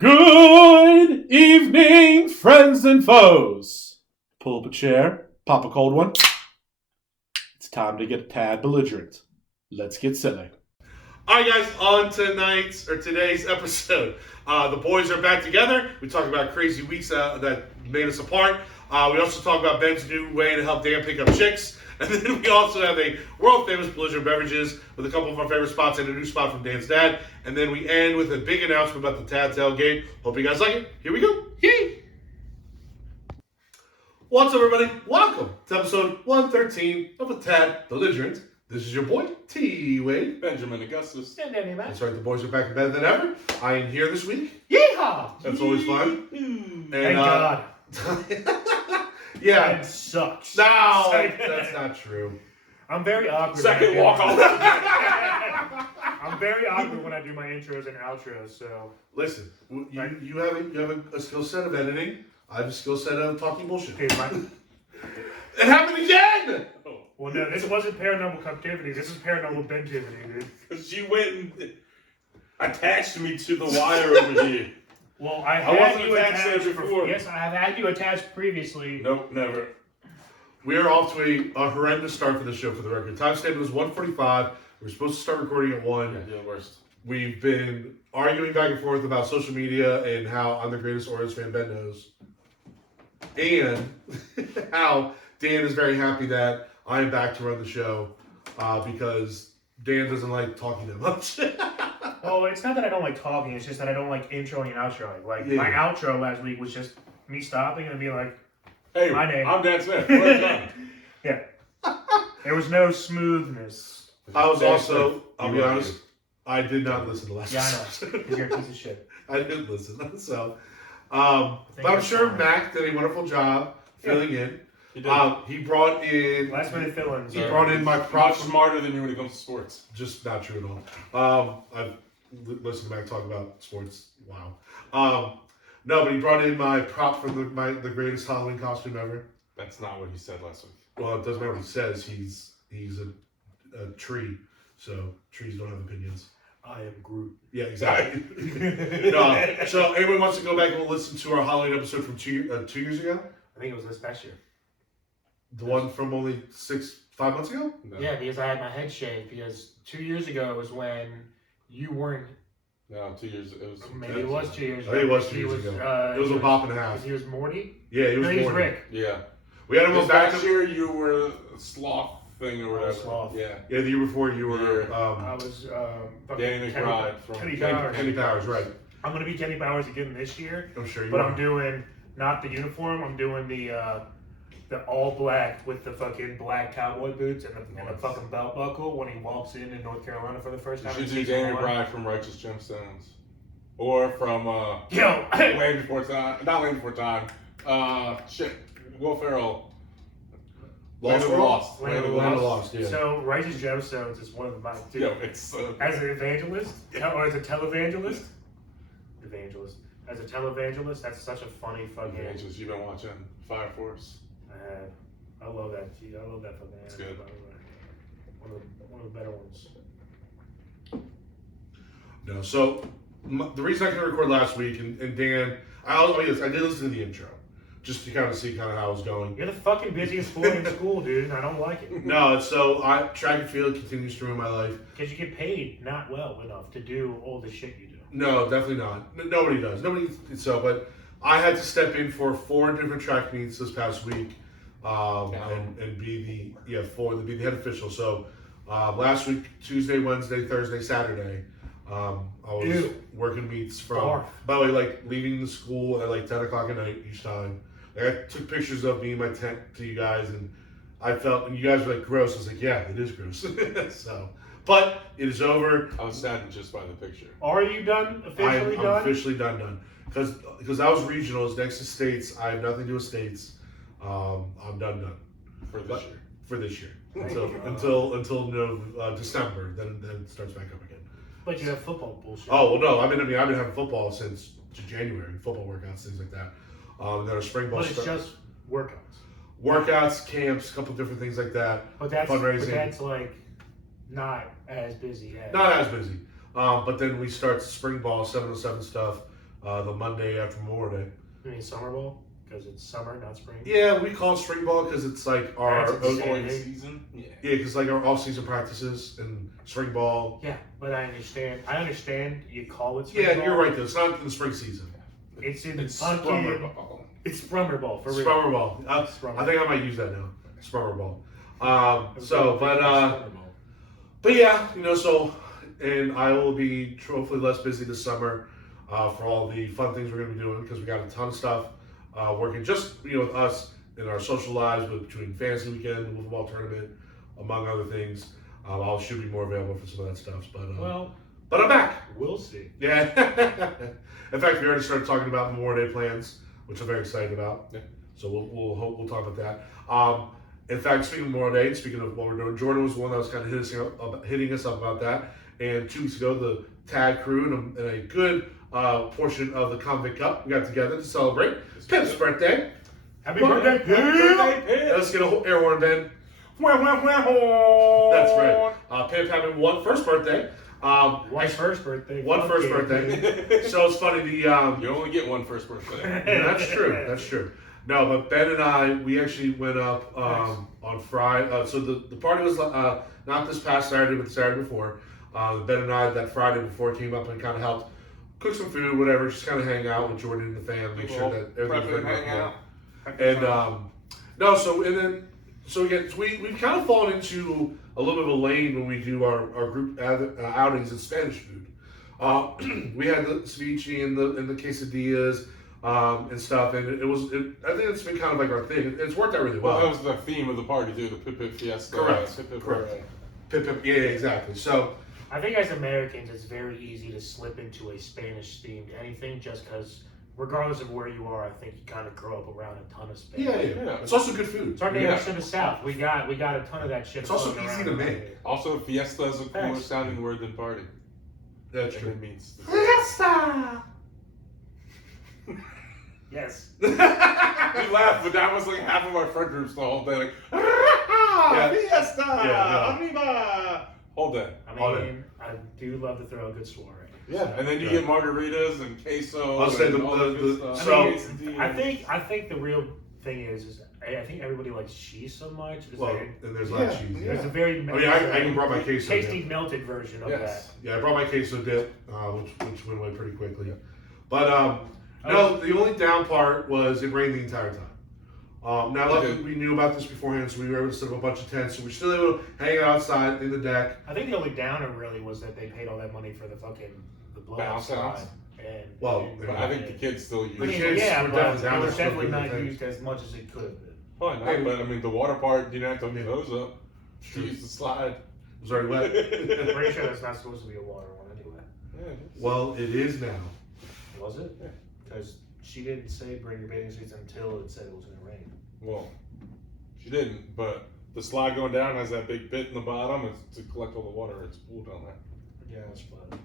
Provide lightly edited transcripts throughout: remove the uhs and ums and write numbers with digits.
Good evening, friends and foes. Pull up a chair, pop a cold one. It's time to get a tad belligerent. Let's get silly. All right, guys, on today's episode, the boys are back together. We talk about crazy weeks that made us apart. We also talk about Ben's new way to help Dan pick up chicks. And then we also have a world-famous Belligerent beverages with a couple of our favorite spots and a new spot from Dan's dad. And then we end with a big announcement about the TAD Tailgate. Hope you guys like it. Here we go. Yay! What's up, everybody? Welcome to episode 113 of the TAD Belligerent. This is your boy, T.Wade. Benjamin Augustus. And DannyMatt. That's right, the boys are back in bed than ever. I am here this week. Yeehaw! That's always fun. Thank And, God. Yeah. Ben sucks. No, that's not true. I'm very awkward. Second walk off. I'm very awkward when I do my intros and outros, so. Listen, you have a skill set of editing. I have a skill set of talking bullshit. Okay, It happened again! well, no, this wasn't paranormal captivity. This is paranormal bentivity, dude. Because she went and attached me to the wire over here. Well, I wasn't had you attached attached there before. Yes, I have had you attached previously. Nope, never. We are off to a horrendous start for the show, for the record. Time stamp was 1:45. We were supposed to start recording at 1. Yeah, the worst. We've been arguing back and forth about social media and how I'm the greatest Orioles fan Ben knows. And how Dan is very happy that I am back to run the show because Dan doesn't like talking that much. Well, it's not that I don't like talking. It's just that I don't like introing and outroing. Like, Yeah. my outro last week was just me stopping and being like, Hey, My name. I'm Dan Smith. We're done. yeah. There was no smoothness. I was Dan also, Smith. I'll You be were honest, I did not listen to last Yeah, I episode. know. Because you're a piece of shit. I didn't listen. So, but I'm sure Mac did a wonderful job filling in. He did. He brought in. Last minute fill-ins. He brought in my Much props. smarter than you when it comes to sports. Just not true at all. I've listened to Mac talk about sports. Wow. No, but he brought in my prop from the greatest Halloween costume ever. That's not what he said last week. Well, it doesn't matter what he says. He's a tree, so trees don't have opinions. I am Groot. Yeah, exactly. No, so anyone wants to go back and listen to our Halloween episode from 2 years ago? I think it was this past year. The one from only 5 months ago? No. Yeah, because I had my head shaved. Because 2 years ago was when you weren't. No, 2 years. It was. Maybe it was 2 years I ago. think it was 2 He years ago. was, It was a bop and a half. Because he was Morty? Yeah, he was No, he was Morty. Rick. Yeah. We had him This go back last to year, you were sloth thing or whatever. Sloth. Yeah. Yeah, the year before you were I was fucking Danny McBride from Kenny Powers. Kenny Powers, right? I'm going to be Kenny Powers again this year. I'm sure you But are. I'm doing not the uniform. I'm doing the all black with the fucking black cowboy boots and the fucking belt buckle when he walks in North Carolina for the first You time. should in do season Danny 1. McBride from Righteous Gemstones. Or from Yo, Land Before Time. Not Land Before Time. Will Ferrell. Lost Land of the World? Lost. Land of the Land of Lost. Lost, yeah. So Righteous Gemstones is one of my dude, Yo, it's as an evangelist or as a televangelist. As a televangelist, that's such a funny fucking. Angels. You've been watching Fire Force. I love that. I love that fucking. It's anime, good. by the way. One of the better ones. No, so the reason I couldn't record last week, and Dan, I did listen to the intro, just to kind of see kind of how it was going. You're the fucking busiest boy in school, dude, and I don't like it. No, so track and field continues to ruin my life. Because you get paid not well enough to do all the shit you do. No, definitely not. Nobody does. But I had to step in for 4 different track meets this past week, and be the head official. So last week, Tuesday, Wednesday, Thursday, Saturday, I was working meets from. Barf. By the way, like leaving the school at like 10 o'clock at night each time. Like, I took pictures of me in my tent to you guys, and I felt, and you guys were like, gross. I was like, yeah, it is gross. So, but it is over. I was saddened just by the picture. Are you done? Officially I'm done? officially done. Because I was regionals next to states. I have nothing to do with states. I'm done For this year. for this year until December. Then it starts back up again. But you have football bullshit. Oh well, no. I've been having football since January. Football workouts, things like that. Then our spring ball. But it's just workouts. Workouts, camps, a couple different things like that. But that's Fundraising. like not as busy as. Not as busy. But then we start spring ball, 707 stuff. the Monday after Memorial Day. You mean summer ball? Because it's summer, not spring. Yeah, we call it spring ball because it's like our That's insane. season. Yeah. because like our off-season practices and spring ball. Yeah, but I understand you call it spring Yeah, ball. you're right though. It's not in the spring season. It's in It's fucking. sprummer ball. It's sprummer ball for real. Sprummer ball. Sprummer. I think I might use that now. Sprummer ball. Sprummer ball. But yeah, and I will be hopefully less busy this summer for all the fun things we're going to be doing because we got a ton of stuff working just with us in our social lives between fantasy weekend, the football tournament, among other things. I should be more available for some of that stuff, but I'm back. We'll see. Yeah. In fact, we already started talking about Memorial Day plans, which I'm very excited about. Yeah. So we'll talk about that. In fact, speaking of Memorial Day, speaking of what we're doing, Jordan was the one that was kind of hitting us up about that. And 2 weeks ago, the TAD crew and a good portion of the Convict Cup, we got together to celebrate Pip's birthday. Happy birthday, Pip! Let's get an air horn, Ben. That's right. Pip having one first birthday. One first birthday. One Fuck first yeah. birthday. So it's funny. You only get one first birthday. Yeah, that's true. That's true. No, but Ben and I, we actually went up on Friday. So the party was not this past Saturday, but the Saturday before. Ben and I, that Friday before, came up and kind of helped cook some food, whatever, just kind of hang out with Jordan and the fam, make sure that everything's hang out. And we've kind of fallen into a little bit of a lane when we do our group outings in Spanish food. We had the ceviche and the quesadillas and stuff, and I think it's been kind of like our thing. It's worked out really well. Well, that was the theme of the party too, the Pip Pip Fiesta. Correct. Correct. Pip, yeah, exactly. So I think as Americans, it's very easy to slip into a Spanish-themed anything just because, regardless of where you are, I think you kind of grow up around a ton of Spanish. yeah. It's also good food. It's our neighbors to the south. We got a ton of that shit. It's also floating easy around to around make. here. Also, Fiesta is a cooler Thanks. sounding word than party. That's And true. it means Fiesta. Yes. we laughed, but that was like half of our friend groups the whole day, like Fiesta, arriba, whole day. I mean, I do love to throw a good swore in. Yeah, and then you get margaritas and queso. I'll say and the- all that the- good the- stuff. so- I think the real thing is I think everybody likes cheese so much. It's Well, like, and there's a lot of cheese. there's a very I even brought my queso tasty dip. melted version of Yes. Yeah, I brought my queso dip, which went away pretty quickly. But no, the only down part was it rained the entire time. Now, luckily, we knew about this beforehand, so we were able to set up a bunch of tents, so we're still able to hang out outside in the deck. that. I think the only downer really was that they paid all that money for the blowout Bounce slide. house? And But I think the kids still use The I mean, kids yeah, were but definitely it down was there definitely smoking not the thing. used as much as it could have been. Probably not, but I mean the water part, you didn't have to leave those up. She used the slide. It was already I'm wet. pretty sure that's not supposed to be a water one anyway. Yeah, Well, it is now. Was it? Yeah. Because she didn't say bring your bathing suits until it said it was going to rain. well, she didn't, but the slide going down has that big pit in the bottom. It's to collect all the water. It's pooled down there. Yeah, that's fun.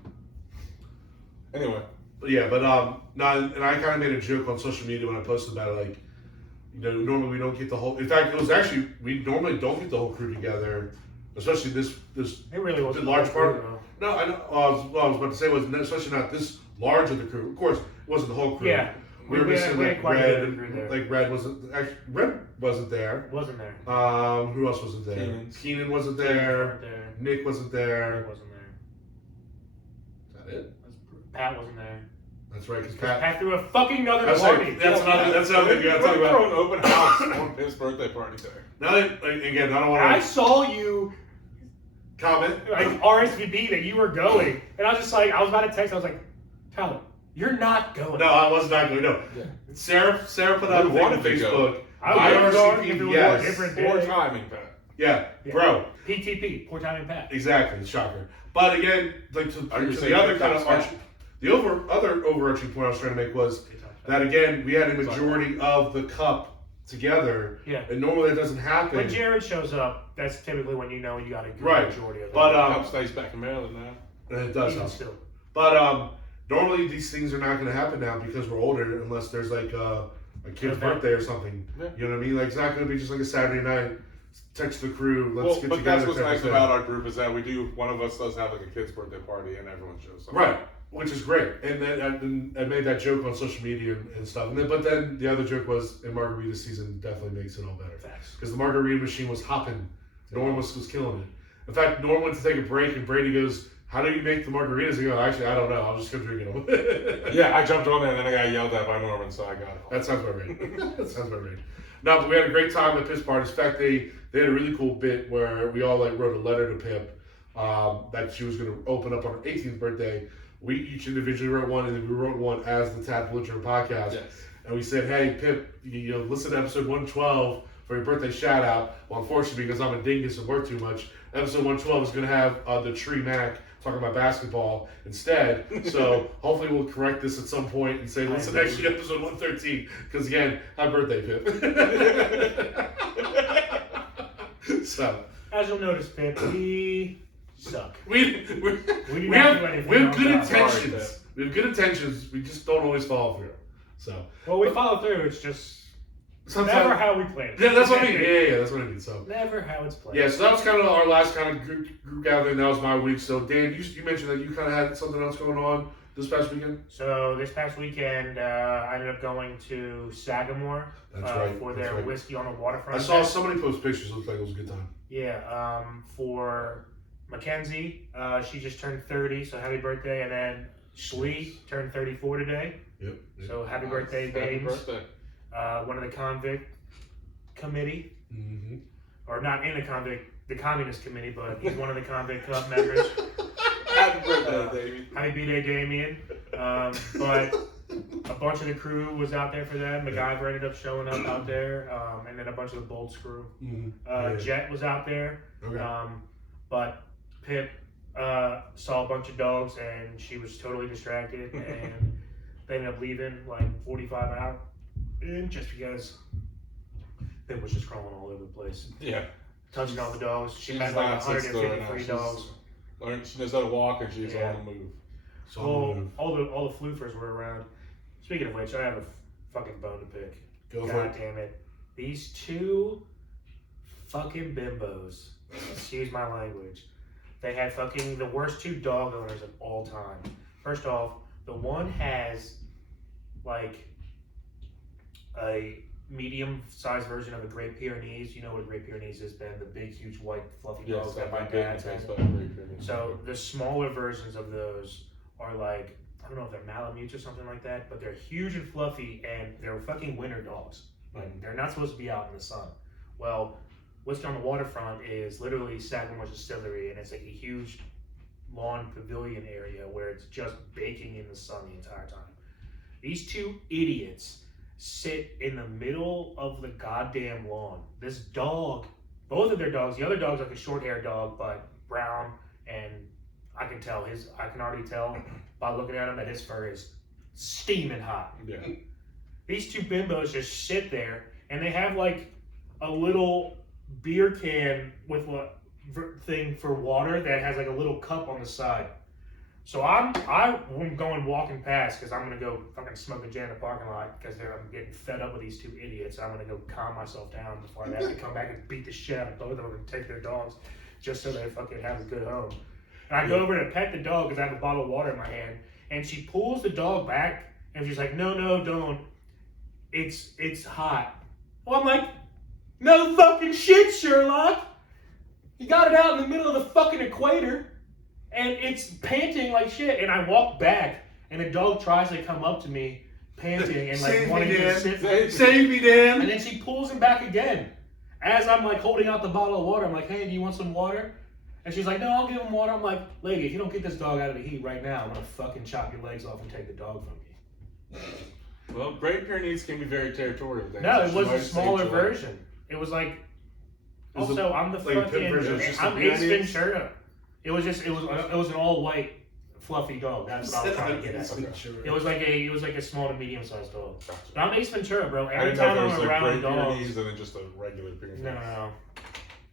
Anyway, But yeah, no, and I kind of made a joke on social media when I posted about it, like, normally we don't get the whole. In fact, it was actually we normally don't get the whole crew together, especially this. It really wasn't The large a whole part? crew, No, I know. What I was about to say was especially not this large of the crew. Of course, it wasn't the whole crew. Yeah. we were missing had like quite a bit Red. of crew there. Like Red wasn't there. Wasn't there? Who else wasn't there? Keenan. Keenan wasn't Weren't there. there. Nick wasn't there. Nick wasn't there. Is that it? Pat wasn't there. That's right. Because Pat, Pat. threw a fucking another That's party. like, that's another thing you gotta talk Throw about. an open house on his birthday party there. Now that, again, I don't I want to saw you comment. like RSVP that you were going, and I was just like, I was about to text. I was like, Tyler, you're not going. No, I was not going. No, Yeah. Sarah put out a You thing on wanted to go. Facebook. I would have gone if it was yes. a different Poor day. timing, Pat. Yeah, Yeah. bro. PTP, poor timing Pat. Exactly, shocker. But again, like to Are you the saying other that kind of that's other overarching point I was trying to make was that again we had a majority of the cup together, Yeah. and normally that doesn't happen. When Jared shows up, that's typically when you know you got a good Right. majority of it. But Help stays back in Maryland now. and it does even help. still. But normally these things are not going to happen now because we're older, unless there's like a kid's Event. birthday or something. Yeah. You know what I mean? Like it's not going to be just like a Saturday night. Text the crew. Let's Well, get but together. that's what's type of nice thing. about our group is that one of us does have like a kid's birthday party and everyone shows up. Right. which is great. And then I made that joke on social media and stuff. But then the other joke was, in margarita season definitely makes it all better. Because the margarita machine was hopping. Norm was killing it. In fact, Norm went to take a break, and Brady goes, "How do you make the margaritas?" He goes, "Actually, I don't know. I'll just go drinking them." Yeah, I jumped on there, and then I got yelled at by Norman, so I got it. That sounds about right. That sounds about right. No, but we had a great time at Pip's party. In fact, they had a really cool bit where we all wrote a letter to Pip that she was going to open up on her 18th birthday. We each individually wrote one, and then we wrote one as the TAD Belligerent podcast. Yes. And we said, "Hey, Pip, listen to episode 112 for your birthday shout out." Well, unfortunately, because I'm a dingus and work too much, episode 112 is going to have the Tree Mac talking about basketball instead. So hopefully we'll correct this at some point and say, listen, actually episode 113. Because again, happy birthday, Pip. So, as you'll notice, Pip, we suck. We have good intentions. We have good intentions. We just don't always follow through. So. Well, we follow through. It's just sometimes, never how we planned it. Yeah, that's what I mean. Yeah, that's what I mean. So never how it's planned. Yeah, so that was kind of our last kind of group gathering. That was my week. So Dan, you mentioned that you kind of had something else going on this past weekend. So this past weekend, I ended up going to Sagamore for their whiskey on the waterfront. I saw somebody post pictures. It looked like it was a good time. Yeah, for Mackenzie, she just turned 30, so happy birthday. And then Schlee turned 34 today. Yep. So happy birthday, Happy babes. birthday. One of the convict committee, Mm-hmm. or not in the communist committee, but he's one of the convict club members. Happy birthday, Davey. Happy B-Day, Damien. But a bunch of the crew was out there for them. MacGyver ended up showing up out there, and then a bunch of the Bolts crew. Mm-hmm. Jet was out there. Okay. But Pip saw a bunch of dogs, and she was totally distracted, and they ended up leaving like 45 out. And just because Pip was just crawling all over the place. Yeah. Touching all the dogs. She She's had like not sits still right 153 now. dogs. She knows how to walk, and she's Yeah. on the move. So all the floofers were around. Speaking of which, I have a fucking bone to pick. Go for God it. damn it. These two fucking bimbos, excuse my language, they had fucking the worst two dog owners of all time. First off, the one has like a medium-sized version of a Great Pyrenees. You know what a Great Pyrenees is, Ben? The big, huge, white, fluffy dogs that my dad has. So the smaller versions of those are like, I don't know if they're Malamutes or something like that, but they're huge and fluffy, and they're fucking winter dogs. Like, they're not supposed to be out in the sun. Well, Whiskey on the Waterfront is literally Sagamore's distillery, and it's like a huge lawn pavilion area where it's just baking in the sun the entire time. These two idiots sit in the middle of the goddamn lawn. This dog, both of their dogs, the other dog's like a short-haired dog, but brown, and I can already tell by looking at him that his fur is steaming hot. Yeah. These two bimbos just sit there, and they have like a little beer can with thing for water that has like a little cup on the side. So I'm going walking past because I'm gonna go fucking smoke a jet in the parking lot because I'm getting fed up with these two idiots. I'm gonna go calm myself down before I have to come back and beat the shit out of both of them and take their dogs just so they fucking have a good home. And I go over to pet the dog because I have a bottle of water in my hand, and she pulls the dog back and she's like, "No, don't. It's hot." Well, I'm like, "No fucking shit, Sherlock. You got it out in the middle of the fucking equator." And it's panting like shit. And I walk back, and the dog tries to come up to me, panting and like wanting to sit. Save me, Dan. And then she pulls him back again. As I'm like holding out the bottle of water, I'm like, "Hey, do you want some water?" And she's like, "No, I'll give him water." I'm like, "Lady, if you don't get this dog out of the heat right now, I'm gonna fucking chop your legs off and take the dog from you." Well, Great Pyrenees can be very territorial. No, it was a smaller version. It was like. Also, I'm the fucking. I'm Ace Ventura. It was an all white fluffy dog. That's what I was trying to get at. It was like a small to medium sized dog. But I'm Ace Ventura, bro. Every time I'm around dogs. Pyrenees and then just a regular Pyrenees. No.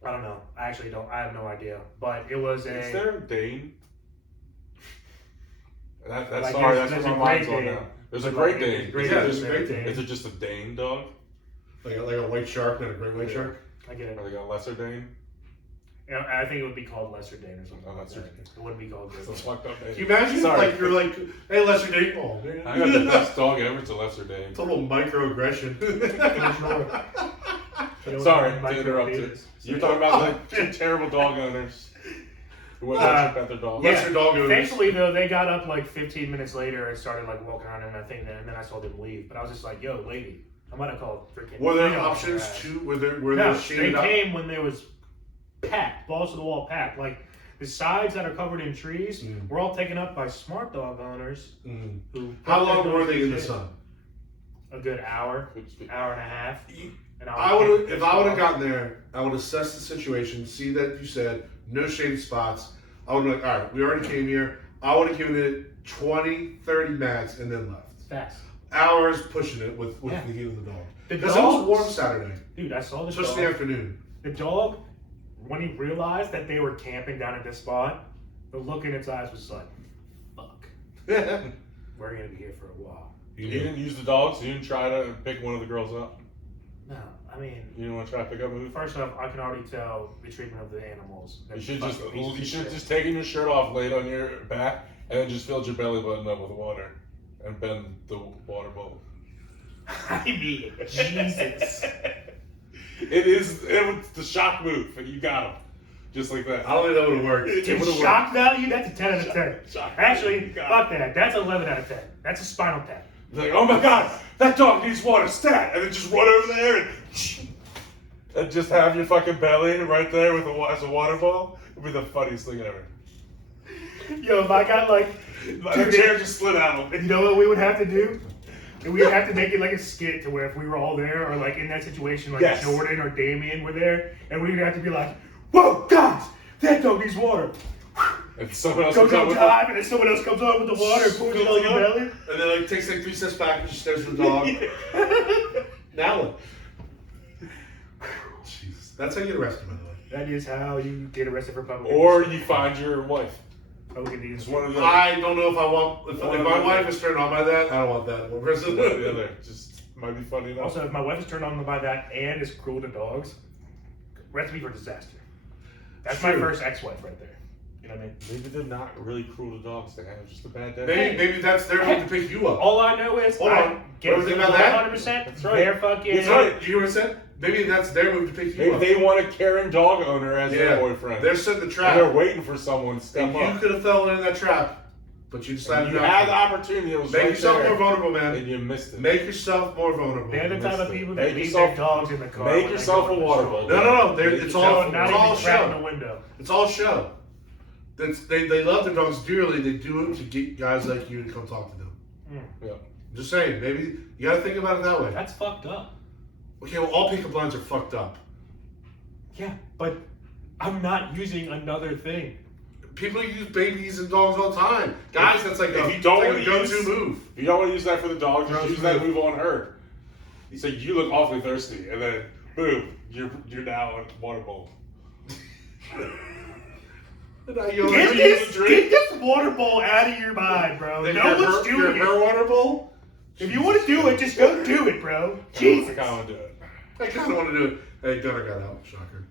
I don't know. I actually don't. I have no idea. But it was a. Is there a Dane? That's like sorry. That's there's what a my mind's Great on Dane. now. There's a Great Dane. Dane. Is it just a Dane dog? Like a white shark, not a great white shark. I get it. Or like a lesser Dane? Yeah, I think it would be called Lesser Dane or something. Oh, like Lesser that. Dane. It wouldn't be called That's Great a Dane. fucked up name. Can you imagine? Sorry. Like, you're like, hey, Lesser Dane. Oh, man. I got the best dog ever to Lesser Dane. It's a little microaggression. Sorry to interrupt you. You're talking about like two terrible dog owners who wouldn't let you pet their dog. Yeah. Lesser dog owners. Thankfully, though, they got up like 15 minutes later and started like walking around and I think and then I saw them leave. But I was just like, yo, lady, I'm gonna call freaking. Were there options too? Were there No, shaded they up? came when there was packed, balls to the wall packed. Like the sides that are covered in trees were all taken up by smart dog owners. Who How long were they in the sun? A good hour, hour and a half. I would, if I would have gotten there, I would assess the situation, see that you said no shade spots. I would be like, all right, we already came here. I would have given it 20, 30 max and then left. Fast. Hours pushing it with the heat of the dog. The Because it was dogs- warm Saturday, Dude, I saw the especially in dog. the afternoon. The dog, when he realized that they were camping down at this spot, the look in its eyes was like, fuck. We're gonna be here for a while. You didn't use the dogs? You didn't try to pick one of the girls up? No, I mean, You didn't want to try to pick up a move? first off, I can already tell the treatment of the animals. You should just taken your shirt off, laid on your back, and then just filled your belly button up with water and bend the water bowl. I mean, Jesus. It was the shock move, and you got him. Just like that. I don't think that would have worked. It To would've shock value, that's a 10 out of 10. Shock Actually, value, got fuck that. That's 11 out of 10. That's a spinal tap. Like, oh my god, that dog needs water, stat! And then just run over there and just have your fucking belly right there with as a water ball. It'd be the funniest thing ever. Yo, if I got like, The chair just slid out. you know what we would have to do? And we would have to make it like a skit to where if we were all there or like in that situation, like Yes. Jordan or Damien were there, and we would have to be like, whoa, guys, that dog needs water. And someone else Go comes out with dive, and then someone else comes up with the water and pours it on your belly. And then like takes like 3 steps back and just stares at the dog. Now what? Jesus. That's how you get arrested, by the way. That is how you get arrested for public. or you find your wife. public It's indecence. one or the other. I don't know if I want. If One or my the wife other. is turned on by that, I don't want that. One or the other. Just might be funny enough. Also, if my wife is turned on by that and is cruel to dogs, recipe for disaster. That's my True. first ex-wife right there. You know what I mean? Maybe they're not really cruel to dogs. They have just a bad day. Maybe that's their move to pick you up. All I know is Hold I on. get What do you think about that? 100%. That's right. They're fucking. That's right. You hear what I said? Maybe that's their move to pick you Maybe up. they want a Karen dog owner as their boyfriend. They're setting the and trap. they're waiting for someone to step And you up. could have fell into that trap, but you decided And you not had to. the opportunity. It was Make right yourself there, more vulnerable, and man. you missed it. Make yourself more vulnerable. They're the type of people that Make leave yourself- their dogs in the car. make when they yourself go a in the water store. bowl. No. Make It's yourself- all, No, not it's all even cracking the show. window. It's all show. They love their dogs dearly. They do it to get guys like you to come talk to them. Yeah. Just saying, maybe you got to think about it that way. That's fucked up. Okay, well, all pickup lines are fucked up. Yeah, but I'm not using another thing. People use babies and dogs all the time. Guys, that's like If you don't like wanna a go-to use- move. If you don't want to use that for the dog, just Gross use that move. move on her. You say you look awfully thirsty, and then boom, you're now a water bowl. Now you Get only this, use a drink. get this water bowl out of your mind, bro. Then No your one's her- your doing her it. water bowl. If you want to do it, just go do it, bro. I Jesus. kind of want to do it. I kind of want to do it. Hey, Gunner got out. Shocker.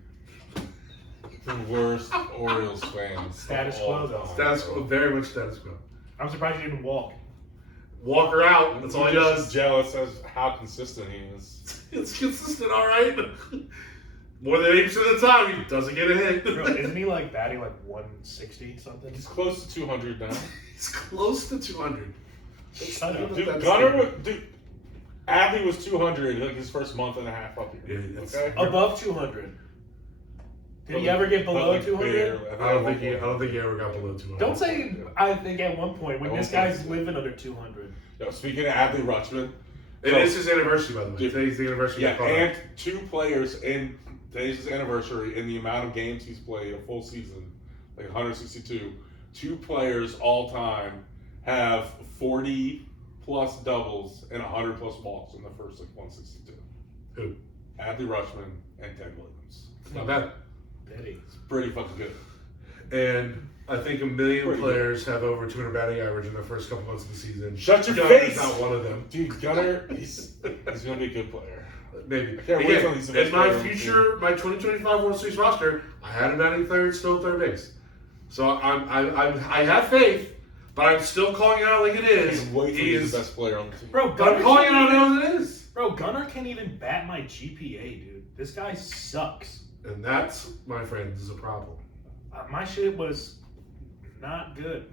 The worst Orioles fans. Status of all quo, though. time. Status quo, very much status quo. I'm surprised you didn't walk. Walk her out. That's all he I'm just does. jealous as how consistent he is. It's consistent, all right. More than 80% of the time, he doesn't get a hit. Bro, isn't he like batting like 160 something? He's close to 200 now. He's close to 200. I know. Dude, That's Gunner, stupid. dude, Adley was 200 like his first month and a half up here. Yeah, that's- Okay. Above 200. Did he ever get below 200? I don't think he ever got below 200. Don't say I think at one point when I this won't guy's say. living under 200. No, speaking of Adley Rutschman, It is his anniversary, by the way. Dude. Today's the anniversary. yeah, of the car. and two players in today's his anniversary in the amount of games he's played a full season, like 162. Two players all time have 40 plus doubles and 100 plus walks in the first like 162. Who? Adley Rutschman and Ted Williams. Not bad. Betty. It's pretty fucking good. And I think a million Pretty players have over 200 batting average in their first couple months of the season. Shut your Gunner's face! not one of them. Dude, Gunner, he's going to be a good player. Maybe. I can't wait till he's the best In my player on the future, my 2025 World Series roster, I had him batting third, still third base. So I have faith, but I'm still calling it out like it is. Can't wait till he's the best player on the team. Bro, I'm Gunner calling it can't out even, as it is. bro, Gunner can't even bat my GPA, dude. This guy sucks. And that's, my friends, is a problem. My shit was not good.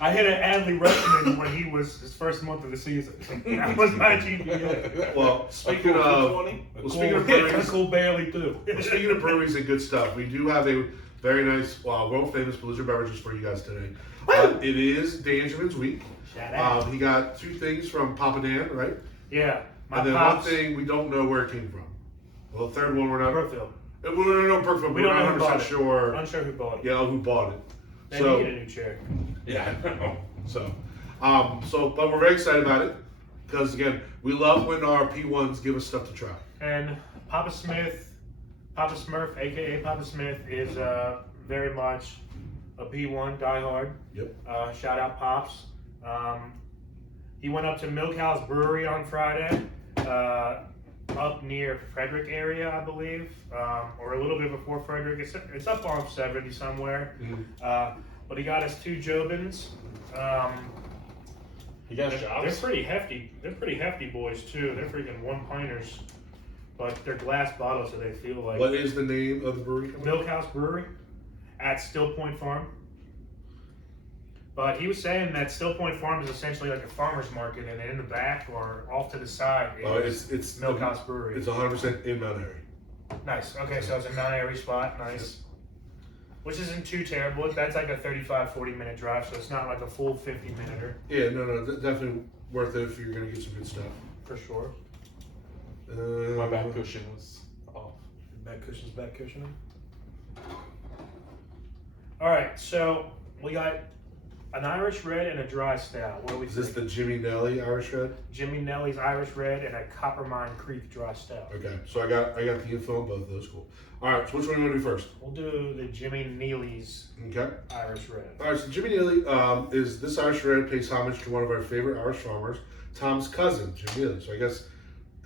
I hit an Adley Rushman when he was his first month of the season. That was my GPA. Well, speaking cool of 220? speaking of breweries, Cool Bailey too. speaking of breweries and good stuff, we do have a very nice, world famous Belligerent beverages for you guys today. It is Dangerman's week. Shout out. He got 2 things from Papa Dan, right? Yeah, my And then pops. one thing we don't know where it came from. Well, the third one we're not. Brookeville. No, Brookeville. We We're don't know not who bought 100% it. sure. Unsure who bought it. Yeah, who bought it? They So, need a new chair. Yeah, I know. but we're very excited about it because again, we love when our P1s give us stuff to try. And Papa Smurf, aka Papa Smith, is very much a P1 diehard. Yep. Shout out Pops. He went up to Milkhouse Brewery on Friday, up near Frederick area, I believe, or a little bit before Frederick. It's up on 70 somewhere. Mm-hmm. But he got us 2 Jobins. He got They're jobs. pretty hefty. They're pretty hefty boys too. They're freaking 1-pinters, but they're glass bottles, so they feel like. What is the name of the brewery? Milkhouse Brewery at Still Point Farm. But he was saying that Still Point Farm is essentially like a farmer's market, and in the back or off to the side is It's Milkhouse Brewery. It's 100% in Mount Airy. Nice. Okay, so it's a Mount Airy spot. Nice. Which isn't too terrible. That's like a 35-40 minute drive, so it's not like a full 50-minute. Yeah, no, definitely worth it if you're gonna get some good stuff. For sure. My back cushion was off. Back cushioning. All right, so we got an Irish Red and a dry stout. What do we Is this think? the Jimmy Nelly Irish Red? Jimmy Nelly's Irish Red and a Coppermine Creek dry stout. Okay, so I got the info on both of those. Cool. All right, so which one do you want to do first? We'll do the Jimmy Neely's Okay. Irish Red. All right, so Jimmy Neely is this Irish Red pays homage to one of our favorite Irish farmers, Tom's cousin, Jim Neely. So I guess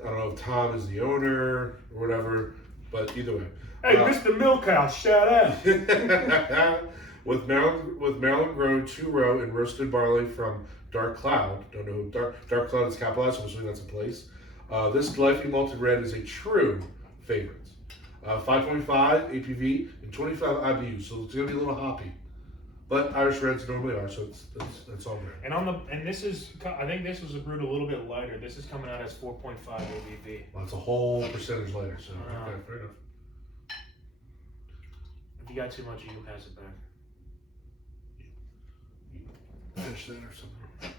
I don't know if Tom is the owner or whatever, but either way. Hey, Mr. Milkhouse, shout out. with Maryland grown 2-row and roasted barley from Dark Cloud. Don't know who Dark Cloud is capitalized, so I'm assuming that's a place. This delightfully malted red is a true favorite. 5.5 APV and 25 IBU, so it's gonna be a little hoppy. But Irish Reds normally are, so it's all good. And this is, I think this was brewed a little bit lighter. This is coming out as 4.5 ABV. Well, it's a whole percentage later, so okay, fair enough. If you got too much, you can pass it back. Finish that or something.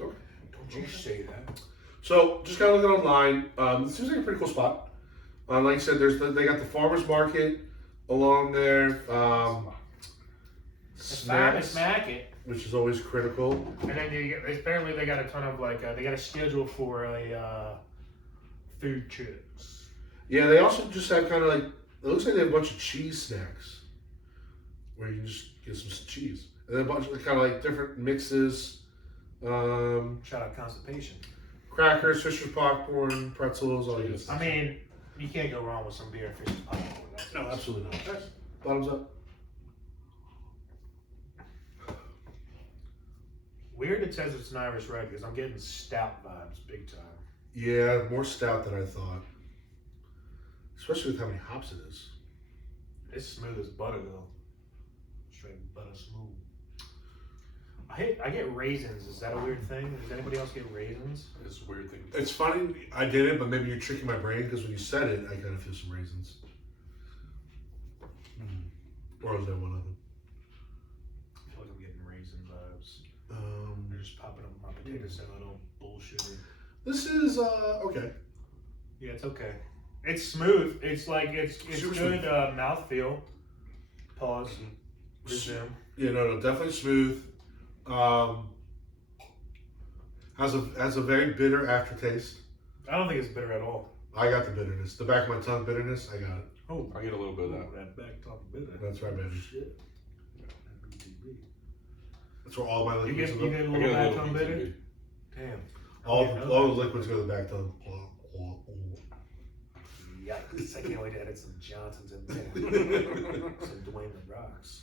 Okay. Don't you say that. So just kind of looking online, it seems like a pretty cool spot. Like I said, they got the farmers market along there. Snacks, which is always critical. And then apparently they got a ton of they got a schedule for a food trucks. Yeah, they also just have kind of like, it looks like they have a bunch of cheese snacks where you can just get some cheese. And then a bunch of kind of like different mixes. Shout out constipation. Crackers, Fisher's popcorn, pretzels, all that stuff. I mean, you can't go wrong with some beer and Fisher's popcorn. No, absolutely not. Bottoms up. Weird it says it's an Irish Red because I'm getting stout vibes big time. Yeah, more stout than I thought. Especially with how many hops it is. It's smooth as butter though. Straight butter smooth. I get raisins. Is that a weird thing? Does anybody else get raisins? It's a weird thing. It's funny, I did it, but maybe you're tricking my brain because when you said it, I kind of feel some raisins. Or was that one of them? I feel like I'm getting raisin vibes. They're just popping up my potato salad, all bullshit. This is, okay. Yeah, it's okay. It's smooth. It's like, it's Super good smooth. mouthfeel. Pause. Resume. Yeah, no, definitely smooth. Has a very bitter aftertaste. I don't think it's bitter at all. I got the bitterness. The back of my tongue bitterness, I got it. Oh, I get a little bit of that. that back top bitter. That's right, baby. Shit. That's where all my You liquids get, go. you get a I little get a back little top bitter? BTB. Damn. All Yeah, the liquids go to the back tongue. Yikes. I can't wait to edit some Johnsons in there. Some Dwayne The Rocks.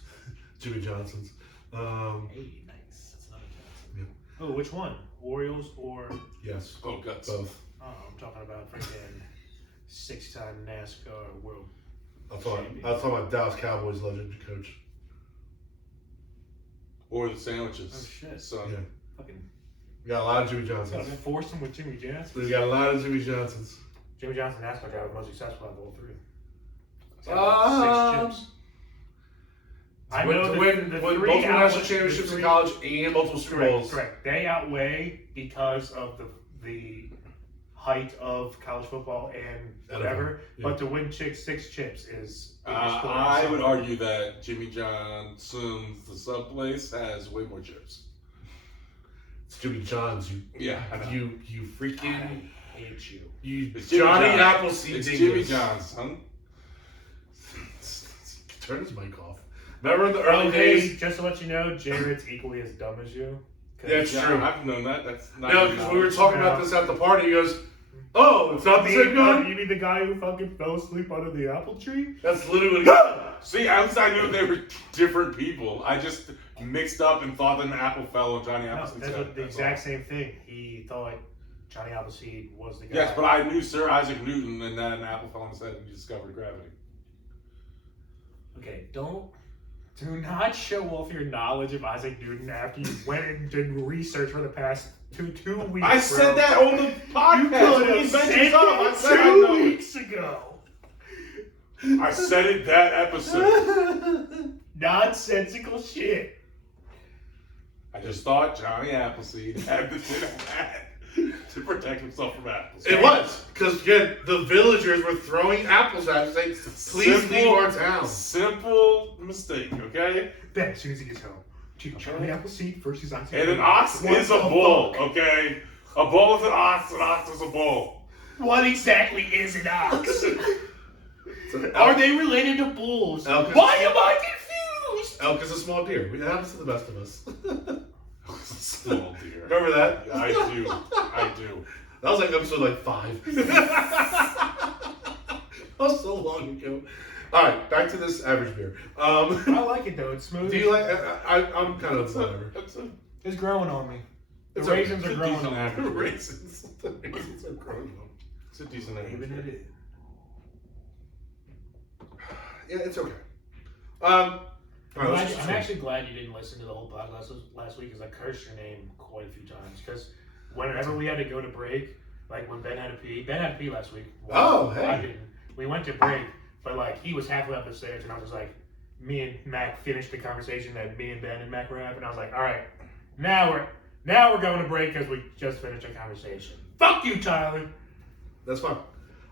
Jimmy Johnson's. Hey, nice. That's not a Johnson. Yeah. Oh, which one? Orioles or... Yes. Oh, guts. Both. Oh, I'm talking about freaking 6-time NASCAR world. I was talking about Dallas Cowboys legend coach. Or the sandwiches. Oh, shit. Son. Yeah. Fucking... We got a lot of Jimmy Gotta Johnsons. force him with Jimmy Johnson. We got a lot of Jimmy Johnsons. Jimmy Johnson, NASCAR driver, most successful out of all three. 6 chips. I know to win the multiple three national championships in college and multiple Super Bowls. Correct. They outweigh because of the height of college football and whatever. Yeah. But to win 6 chips is. I would argue that Jimmy Johnson's the sub place has way more chips. It's Jimmy John's. Yeah, I know. You freaking. I hate you. It's Jimmy Johnny John. Appleseed. It's dingus. Jimmy John's, son. Turn his mic off. Remember in the early Okay, days? just to let you know, Jared's equally as dumb as you. That's Yeah, true. I've known that. That's not No, even because we were knowledge. talking about this at the party. He goes, "Oh, it's not the same guy." You mean the guy who fucking fell asleep under the apple tree? That's literally what he See, at least I knew they were different people. I just mixed up and thought that an apple fell on Johnny No, Appleseed's that's head. what, the That's exact all. same thing. He thought Johnny Appleseed was the guy. Yes, but I knew Sir Isaac Newton, and then an apple fell on his head and he discovered gravity. Okay, do not show off your knowledge of Isaac Newton after you went and did research for the past two weeks. I said that on the podcast. When he said mentions up, I it said I 2 know it. weeks ago. I said it that episode. Nonsensical shit. I just thought Johnny Appleseed had the tin hat to protect himself from apples. It was because again, the villagers were throwing apples at us, saying, "Please leave our town." Simple mistake, okay? Then, as soon as he gets home, Johnny Appleseed versus Isaac And an Newton. ox What is a the bull, fuck? okay? A bull is an ox is a bull. What exactly is an ox? So Are they related to bulls? Elk is- Why am I confused? Elk is a small deer. It happens to the best of us. Small deer. Remember that? I do. I do. That was like episode 5. That was so long ago. All right, back to this average beer. I like it though. It's smooth. Do you like? I'm kind of whatever. It's growing on me. The It's raisins it's are a growing decent on me. average. Raisins. The raisins are growing on. It's a decent average. Even it is. Yeah, it's okay. All right, let's just I'm see. actually glad you didn't listen to the whole podcast last week because I cursed your name quite a few times. Because whenever we had to go to break, like when Ben had to pee last week. Oh, hey. I didn't. We went to break, but like he was halfway up the stairs, and I was like, me and Mac finished the conversation that me and Ben and Mac were having. And I was like, all right, now we're going to break because we just finished a conversation. Fuck you, Tyler. That's fine.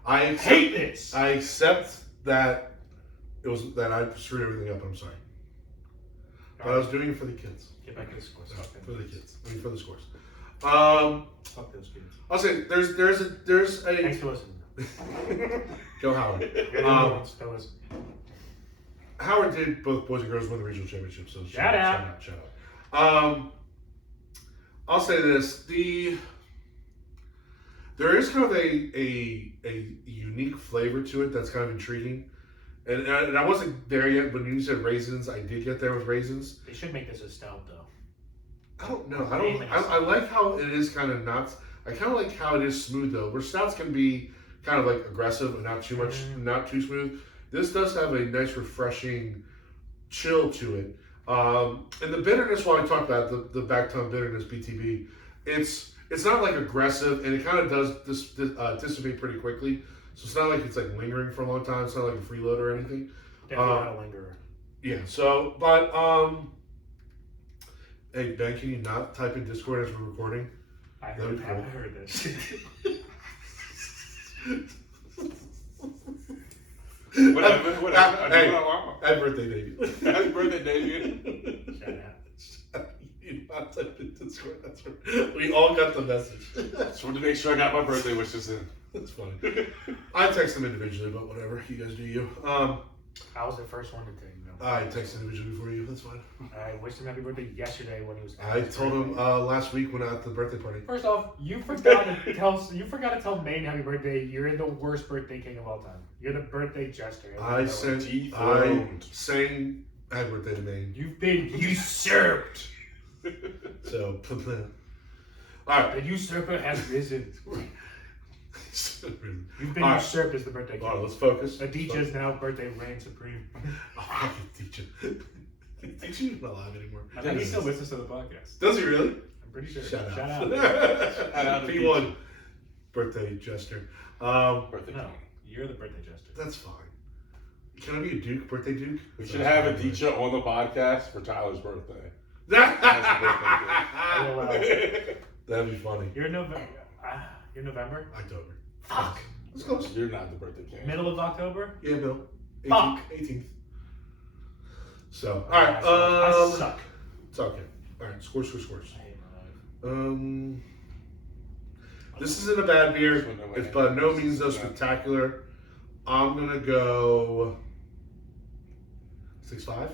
I accept, Hate this. I accept that it was that I screwed everything up. I'm sorry, but I was doing it for the kids. Get back to the scores. For the kids. I mean, for the scores. Fuck those kids. I'll say there's a Thanks for listening. Go Howard. You're the only ones that was. Howard did both boys and girls win the regional championship. So Shout out. Shout out. I'll say this: there is kind of a unique flavor to it that's kind of intriguing. And I wasn't there yet when you said raisins. I did get there with raisins. They should make this a stout though. I don't know. I like how it is kind of not. I kind of like how it is smooth though. Where stouts can be kind of like aggressive and not too much, not too smooth. This does have a nice, refreshing chill to it. And the bitterness, while I talked about the back tongue bitterness, BTB, it's not like aggressive, and it kind of does dissipate pretty quickly. So it's not like it's like lingering for a long time. It's not like a freeload or anything. Definitely not a lingerer. Yeah. So, but hey Ben, can you not type in Discord as we're recording? I That'd be cool. heard that shit. Whatever. Hey, happy birthday, Davey. Happy birthday, David. Shout out. You not type in Discord. That's right. We all got the message. Just wanted to make sure I got my birthday wishes in. That's funny. I text them individually, but whatever. You guys do you. I was the first one to take them. I texted individually for you. That's fine. I wished him happy birthday yesterday when he was. I told him last week when I at the birthday party. First off, you forgot to tell Maine happy birthday. You're the worst birthday king of all time. You're the birthday jester. I sang happy birthday to Maine. You've been usurped. So, all right. The usurper has risen. You've been usurped as the birthday king. All right, let's focus. Aditya is now birthday reign supreme. Oh, Aditya. Aditya's not alive anymore. I think he still listens to the podcast. Does he really? I'm pretty sure. Shout out. Shout out to P1 birthday jester. Birthday No, king. you're the birthday jester. That's fine. Can I be a Duke? Birthday Duke? We should have Aditya on the podcast for Tyler's birthday. That'd be funny. You're November. You're November. October. Fuck. Let's go. You're not the birthday king. Middle of October. Yeah, Bill. 18th, Fuck. 18th. So, all right. I suck. It's okay. All right. Scores. I hate my life. This isn't a bad beer. It's by no means though spectacular. I'm gonna go 6.5.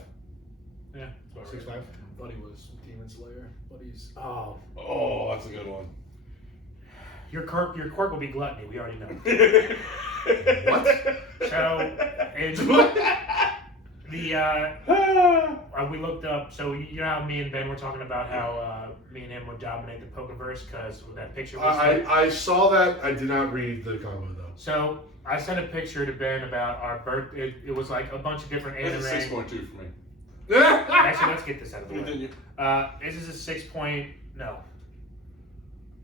Yeah. 6.5. Buddy was Demon Slayer. Buddy's. Oh, that's a good one. Your quirk will be gluttony. We already know. What? So, we looked up. So you know how me and Ben were talking about how me and him would dominate the Pokeverse because that picture was. I saw that. I did not read the combo though. So I sent a picture to Ben about our birthday. It was like a bunch of different anime. It's a 6.2 for me. Actually, let's get this out of the way. Continue. This is a 6 point. No.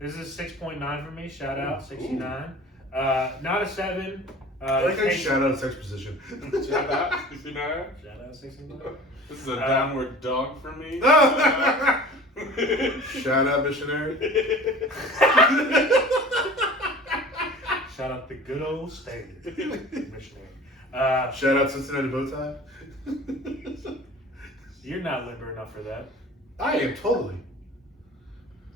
This is a 6.9 for me. Shout out 69. Not a 7. I like how you shout out its exposition. Shout out 69. Shout out 69. This is a downward dog for me. Shout out missionary. Shout out the good old standard missionary. Shout out Cincinnati bow tie. You're not limber enough for that. I am totally.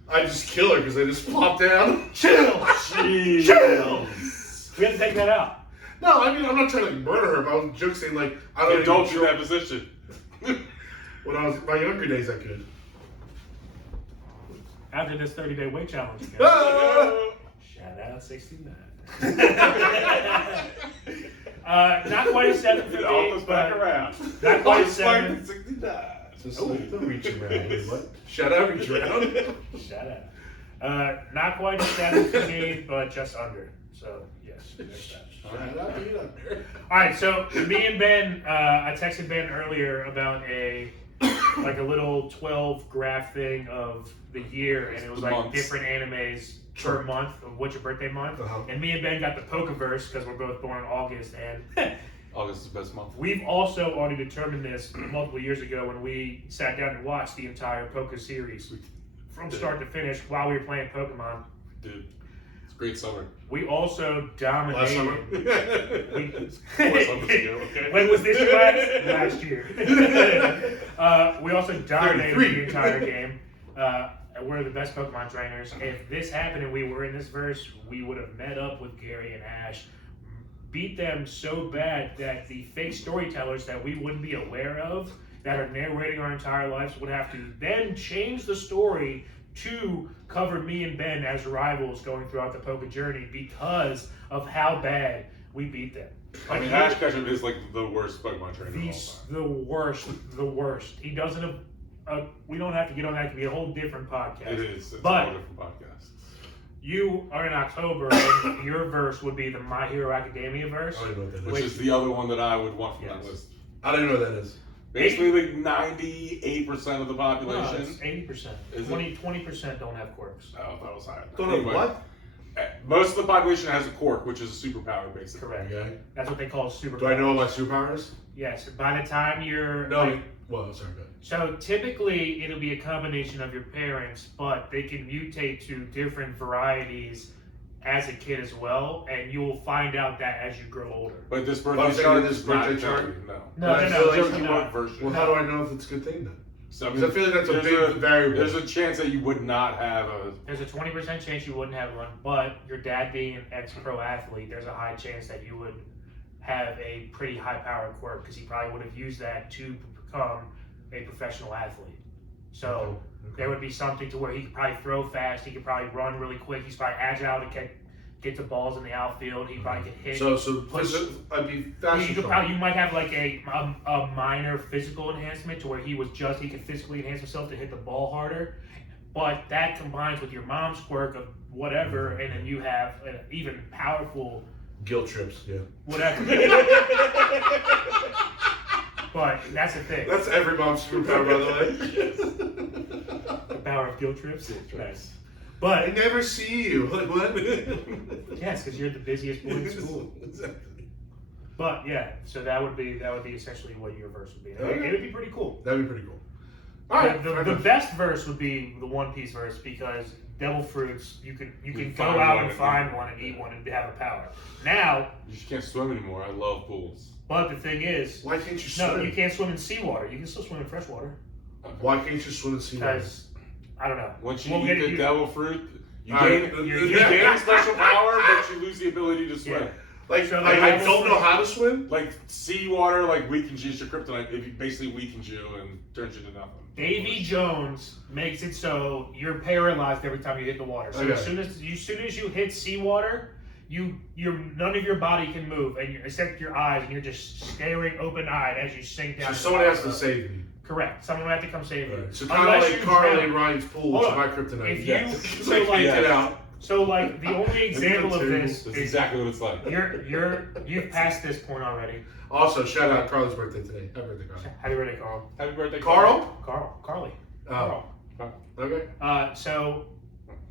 I just kill her because I just pop down. Chill! Jeez. Chill! We have to take that out. No, I mean I'm not trying to like, murder her, but I was joking saying like I Don't do that position. When I was in my younger days, I could. After this 30-day weight challenge, guys. Ah! Shout out 69. Not quite a 7 for me, Almost back but around. not quite a 7. 69. Just like the reach around. What? Shout out reach around. Shout out. Not quite a 7 for me, but just under. So yes, there's that. Shout out being up there. All right, so me and Ben, I texted Ben earlier about a little 12 graph thing of the year, and it was The like months. different animes per month of what's your birthday month. Uh-huh. And me and Ben got the Pokeverse because we're both born in August, and August is the best month. we've also already determined this multiple years ago when we sat down and watched the entire Poke series from start to finish while we were playing Pokemon. Dude, it's a great summer. We also dominated. Last summer. When was this class? Last year. We also dominated 33. the entire game. We're the best Pokemon trainers. If this happened and we were in this verse, we would have met up with Gary and Ash, beat them so bad that the fake storytellers that we wouldn't be aware of, that are narrating our entire lives, would have to then change the story to cover me and Ben as rivals going throughout the Poke journey because of how bad we beat them. I mean, Ash Ketchum is like the worst Pokemon trainer of all time. The worst. He doesn't we don't have to get on that. It could be a whole different podcast. It is. It's But- a whole different podcast. You are in October, and your verse would be the My Hero Academia verse. I don't even know what that is. Which is the other one that I would want from Yes. that list. I don't even know what that is. Basically, like 98% of the No, population. it's 80%. Is it? 20% don't have quirks. Oh, I thought it was higher. Don't know Anyway, what? Most of the population has a quirk, which is a superpower, basically. Correct. Okay. That's what they call super. Do I know what my superpower is? Yes. By the time you're No. like, Well, sorry, go ahead. so typically it'll be a combination of your parents, but they can mutate to different varieties as a kid as well, and you will find out that as you grow older. But this I'm birthday saying chart this is not birthday telling chart? you, no. No, But I no, feel no, like no, you no. want version. Well, how do I know if it's a good thing then? So I, 'Cause I feel like that's a big variable. There's a chance that you would not have a. There's a 20% chance you wouldn't have one, but your dad being an ex-pro athlete, there's a high chance that you would have a pretty high-powered quirk because he probably would have used that to become a professional athlete. So there would be something to where he could probably throw fast, he could probably run really quick, he's probably agile to get the balls in the outfield, he probably could hit. So I'd be fast. You might have like a minor physical enhancement to where he could physically enhance himself to hit the ball harder, but that combines with your mom's quirk of whatever, and then you have an even powerful guilt trips. Yeah. whatever. But that's the thing. That's every mom's superpower, by the way. The power of guilt trips. Nice. I But never see you. Like, what? yes, because you're the busiest boy in school. Exactly. But yeah, so that would be essentially what your verse would be. Okay. It would be pretty cool. That'd be pretty cool. All right. The best verse would be the One Piece verse because devil fruits you can go find out one and and find one and eat one and have a power. Now, You just can't swim anymore. I love pools. but the thing is, Why can't you swim? no, you can't swim in seawater. You can still swim in freshwater Why can't you swim in seawater? because I don't know. Once you We'll eat get the you- devil fruit, you Alright. gain You're- you gain a special power, but you lose the ability to swim. Yeah. Like, So I the don't know how to swim. Like seawater, like weakens you. It's your kryptonite. It basically weakens you and turns you to nothing. Davy Jones makes it so you're paralyzed every time you hit the water. So Okay. as soon as you hit seawater, none of your body can move, and except your eyes, and you're just staring open-eyed as you sink down. So to someone the has to bottom. save me. Correct. Someone will have to come save you. Right. So kind of Unless like you Carly drown. and Ryan's pool, Hold which is on. my kryptonite. If you Yes. so like Get out. so like the only example of this That's is exactly what it's like. you've passed this point already. Also, shout out Carly's birthday today. Happy birthday, Carly. Happy birthday, Carl. Happy birthday, Carl? Carly. Oh, okay. So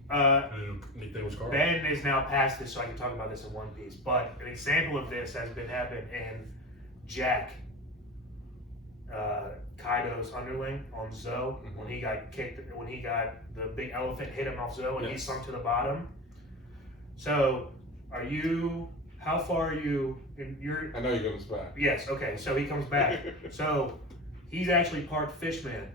I didn't know nickname was Carl. Ben is now past this, so I can talk about this in One Piece. But an example of this has been happening in Jack, Kaido's underling on Zoe, when he got the big elephant hit him off Zoe and he sunk to the bottom. So, how far are you in your? I know he comes back. Yes, okay, so he comes back. So, he's actually part fishman.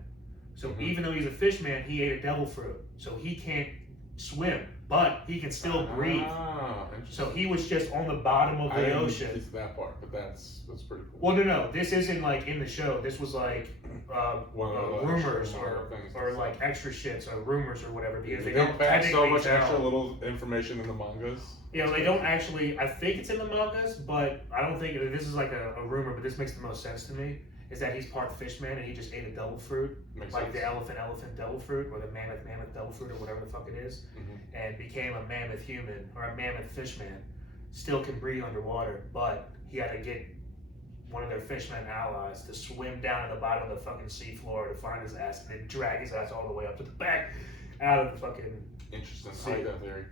So even though he's a fishman, he ate a devil fruit. So he can't swim, but he can still breathe. Ah, So he was just on the bottom of the ocean. It's that part, but that's pretty cool. Well, no, this isn't like in the show. This was like One of the rumors extra things. or like extra shits or rumors or whatever because They they don't don't pack so technically much tell. extra little information in the mangas. You know, they don't actually. I think it's in the mangas, but I don't think this is like a rumor. But this makes the most sense to me. Is that he's part fishman and he just ate a devil fruit, Makes like sense. the elephant devil fruit, or the mammoth devil fruit, or whatever the fuck it is, and became a mammoth human or a mammoth fishman. Still can breathe underwater, but he had to get one of their fishermen allies to swim down to the bottom of the fucking seafloor to find his ass and then drag his ass all the way up to the back out of the fucking. Interesting. I See. like that theory.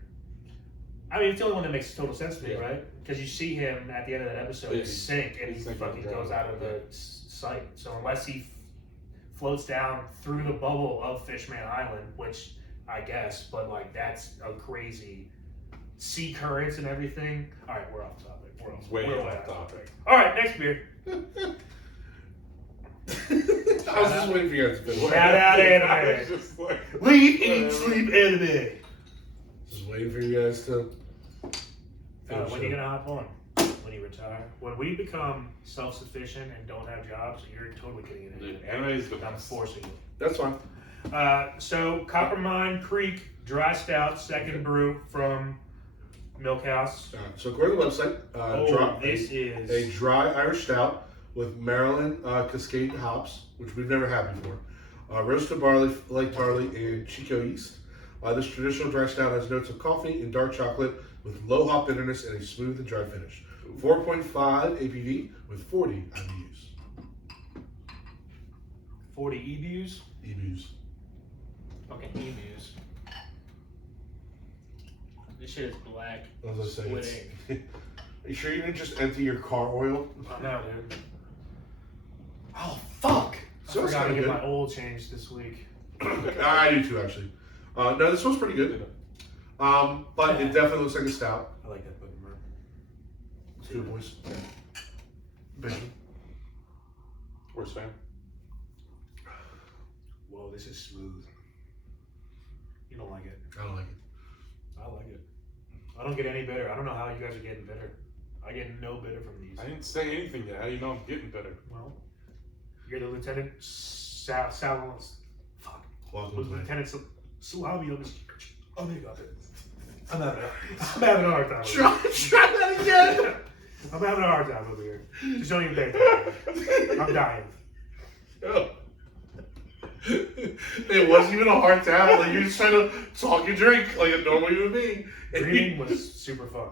I mean, it's the only one that makes total sense to me, Yeah. right? Because you see him at the end of that episode Yeah, sink and he he's sinking fucking and goes drowning. out of the sight. So unless he floats down through the bubble of Fishman Island, which I guess, but like that's a crazy sea currents and everything. All right, we're off topic. Way we're off topic. All right, next beer. I was just waiting for you guys to finish. Shout out I was anime. just like, Lead, eat, sleep, anime. Just waiting for you guys to. When are you gonna hop on? When you retire? When we become self-sufficient and don't have jobs, you're totally getting it in. dude, anime is the I'm best. forcing you. That's fine. So Coppermine Creek Dry Stout, second brew from Milkhouse. So according to the website, This is a dry Irish stout with Maryland Cascade hops, which we've never had before. Roasted barley, light barley, and Chico yeast. This traditional dry stout has notes of coffee and dark chocolate with low hop bitterness and a smooth and dry finish. 4.5 ABV with 40 IBUs. 40 EBUs. EBUs. Fucking EBUs. This shit is black. As I say, Split it's- ink. Are you sure you didn't just empty your car oil? I know, dude. Oh fuck! So I it's forgot to kinda get good. my oil changed this week. I do too, actually. No, this one's pretty good. But it definitely looks like a stout. I like that Pokemon. Let's do it, boys. Benjamin. Worst fan. whoa, this is smooth. You don't like it. I don't like it. I like it. I don't get any bitter. I don't know how you guys are getting bitter. I get no bitter from these. I didn't say anything yet. How do you know I'm getting better? Well, you're the Lieutenant Fuck. Welcome to my Lieutenant Salami on this. Oh, there you go. I'm having a hard time. Try that again. I'm having a hard time over here. Just don't even pay attention. I'm dying. Oh. It wasn't even a hard tap. Like you're just trying to talk and drink like a normal human being. Breathing was super fun.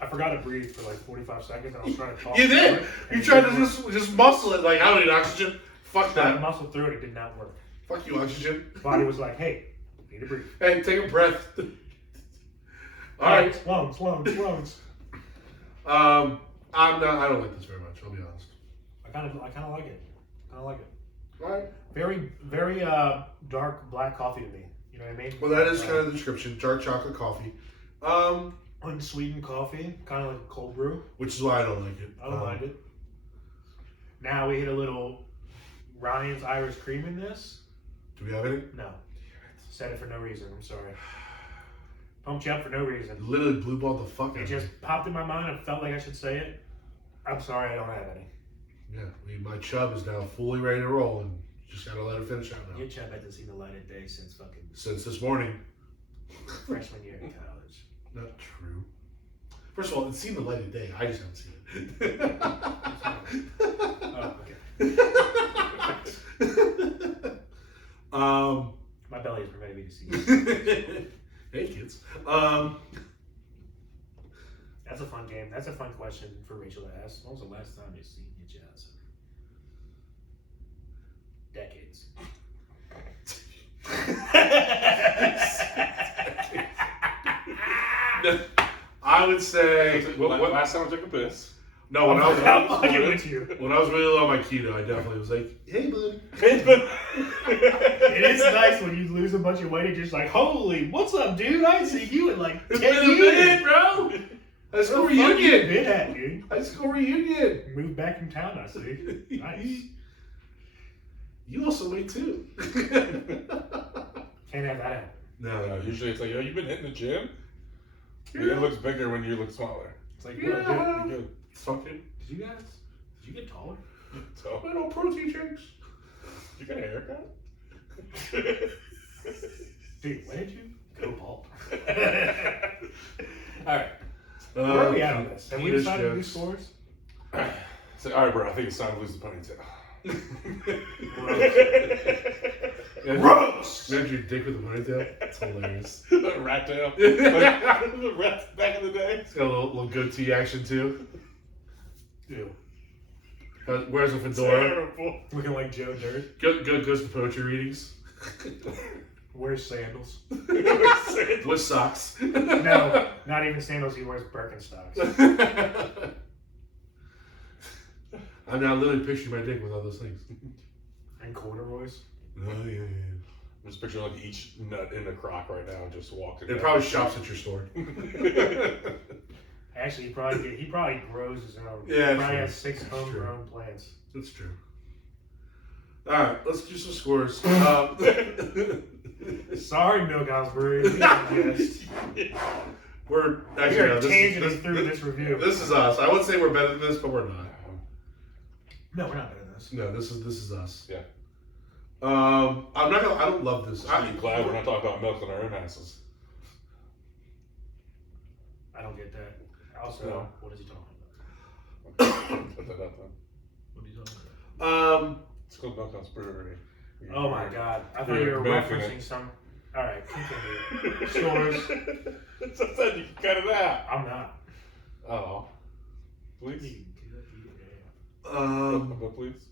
I forgot to breathe for like 45 seconds, and I was trying to talk. You did. And You tried to just muscle it. Like I don't need oxygen. Fuck I that. muscled through it. It did not work. Fuck you, oxygen. Body was like, "Hey, you need to breathe." Hey, take a breath. All right. Lungs. I don't like this very much. I'll be honest. I kind of like it. All right. Very, very dark black coffee to me. You know what I mean? Well, that is kind of the description. Dark chocolate coffee. Unsweetened coffee, kind of like a cold brew. Which is why I don't like it. I don't mind it. Now we hit a little Ryan's Irish cream in this. Do we have any? No. Said it for no reason. I'm sorry. Pumped you up for no reason. Literally blue balled the fuck out It of just me. popped in my mind. I felt like I should say it. I'm sorry, I don't have any. Yeah, my chub is now fully ready to roll, and just gotta let it finish out now. Your chub hasn't seen the light of day since fucking Since this morning. freshman year in college. Not true. First of all, it's seen the light of day. I just haven't seen it. Oh, okay. My belly is preventing me to see it. Hey kids. That's a fun game. That's a fun question for Rachel to ask. When was the last time you seen your jazz? Decades. I would say Last time I took a piss. no. When I was I'm fucking with you. when I was really low on my keto, I definitely was like, "Hey, bud." It is nice when you lose a bunch of weight and just like, holy, what's up, dude? I ain't seen you in like 10 It's been a years. minute, bro. High school Where the fuck you reunion. been at, dude? High school reunion. Moved back from town, I see. Nice. You also weigh too. Can't have that happen. No, Usually it's like, yo, you been hitting the gym? It looks bigger when you look smaller. It's like, Yeah. bro, dude, You good? fucking. did you get taller? So, I know protein drinks. you got a haircut? Dude, when did you go bald? Alright. Where are we at on this? Have we penis decided to do jokes. scores? It's like, all right, bro, I think it's time to lose the ponytail. Gross! Imagine your dick with a ponytail. It's hilarious. Rat tail. Like, rats back in the day. It's got a little goatee action too. Ew. Wears a fedora. Terrible. Looking like Joe Dirt. Goes to poetry readings. Wears sandals. With socks. No, not even sandals. He wears Birkenstocks. I'm now literally picturing my dick with all those things. And corduroys. Oh, yeah. I'm just picturing like each nut in the crock right now and just walking. It probably shops at your store. Actually, he probably grows his own. Yeah, He probably true. has 6 That's homegrown plants. That's true. Alright, let's do some scores. Sorry, Milkhouse Brewery. We We're actually are no, tangenting through this review. This is us. I would say we're better than this, but we're not. No, we're not better than this. No, this is us. Yeah. I'm not gonna. I don't love this. I'm glad we're not talking about milk on our own asses. I don't get that. Also, No. what is he talking Put that up then. What are you talking It's called Milkhouse Brewery. about? Oh my god. I thought You're you were backing referencing it. some. Alright, continue. Scores. Sometimes you can cut it out. I'm not. Oh. Please. to. Please.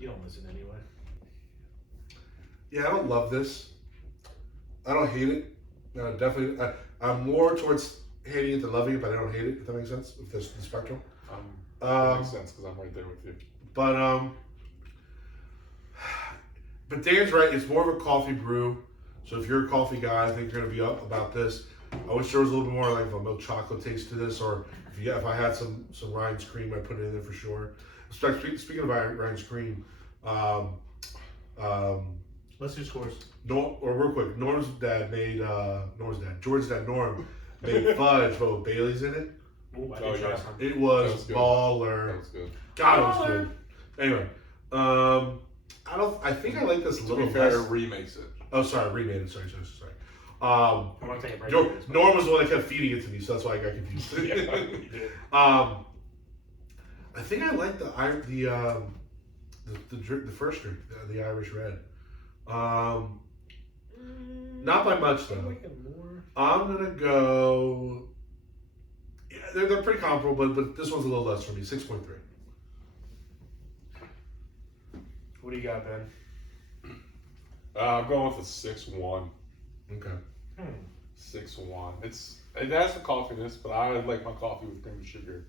You don't listen anyway. Yeah, I don't love this. I don't hate it. No, definitely. I'm more towards hating it than loving it, but I don't hate it. If that makes sense. If there's the spectrum. That makes sense because I'm right there with you. But Dan's right. It's more of a coffee brew. So if you're a coffee guy, I think you're gonna be up about this. I wish there was a little bit more like a milk chocolate taste to this, or if I had some Ryan's cream, I'd put it in there for sure. Speaking of Ryan's cream, Let's do scores. Real quick, George's dad, Norm, made fudge, but with Bailey's in it. Ooh, I Oh, did try yeah. some. It was That was good. baller. That was good. God, it was good. Anyway, I think I like this a To little be fair, less. remakes it. Oh, sorry, remade it. Sorry. I want to take a break. Norm was the one that kept feeding it to me, so that's why I got confused. I think I like the first drink, the Irish Red. Not by much I though. like it more. I'm gonna go. Yeah, they're pretty comparable, but this one's a little less for me. 6.3. What do you got, Ben? I'm going with a 6-1. Okay. 6-1. It has the coffeeness, but I like my coffee with cream and sugar.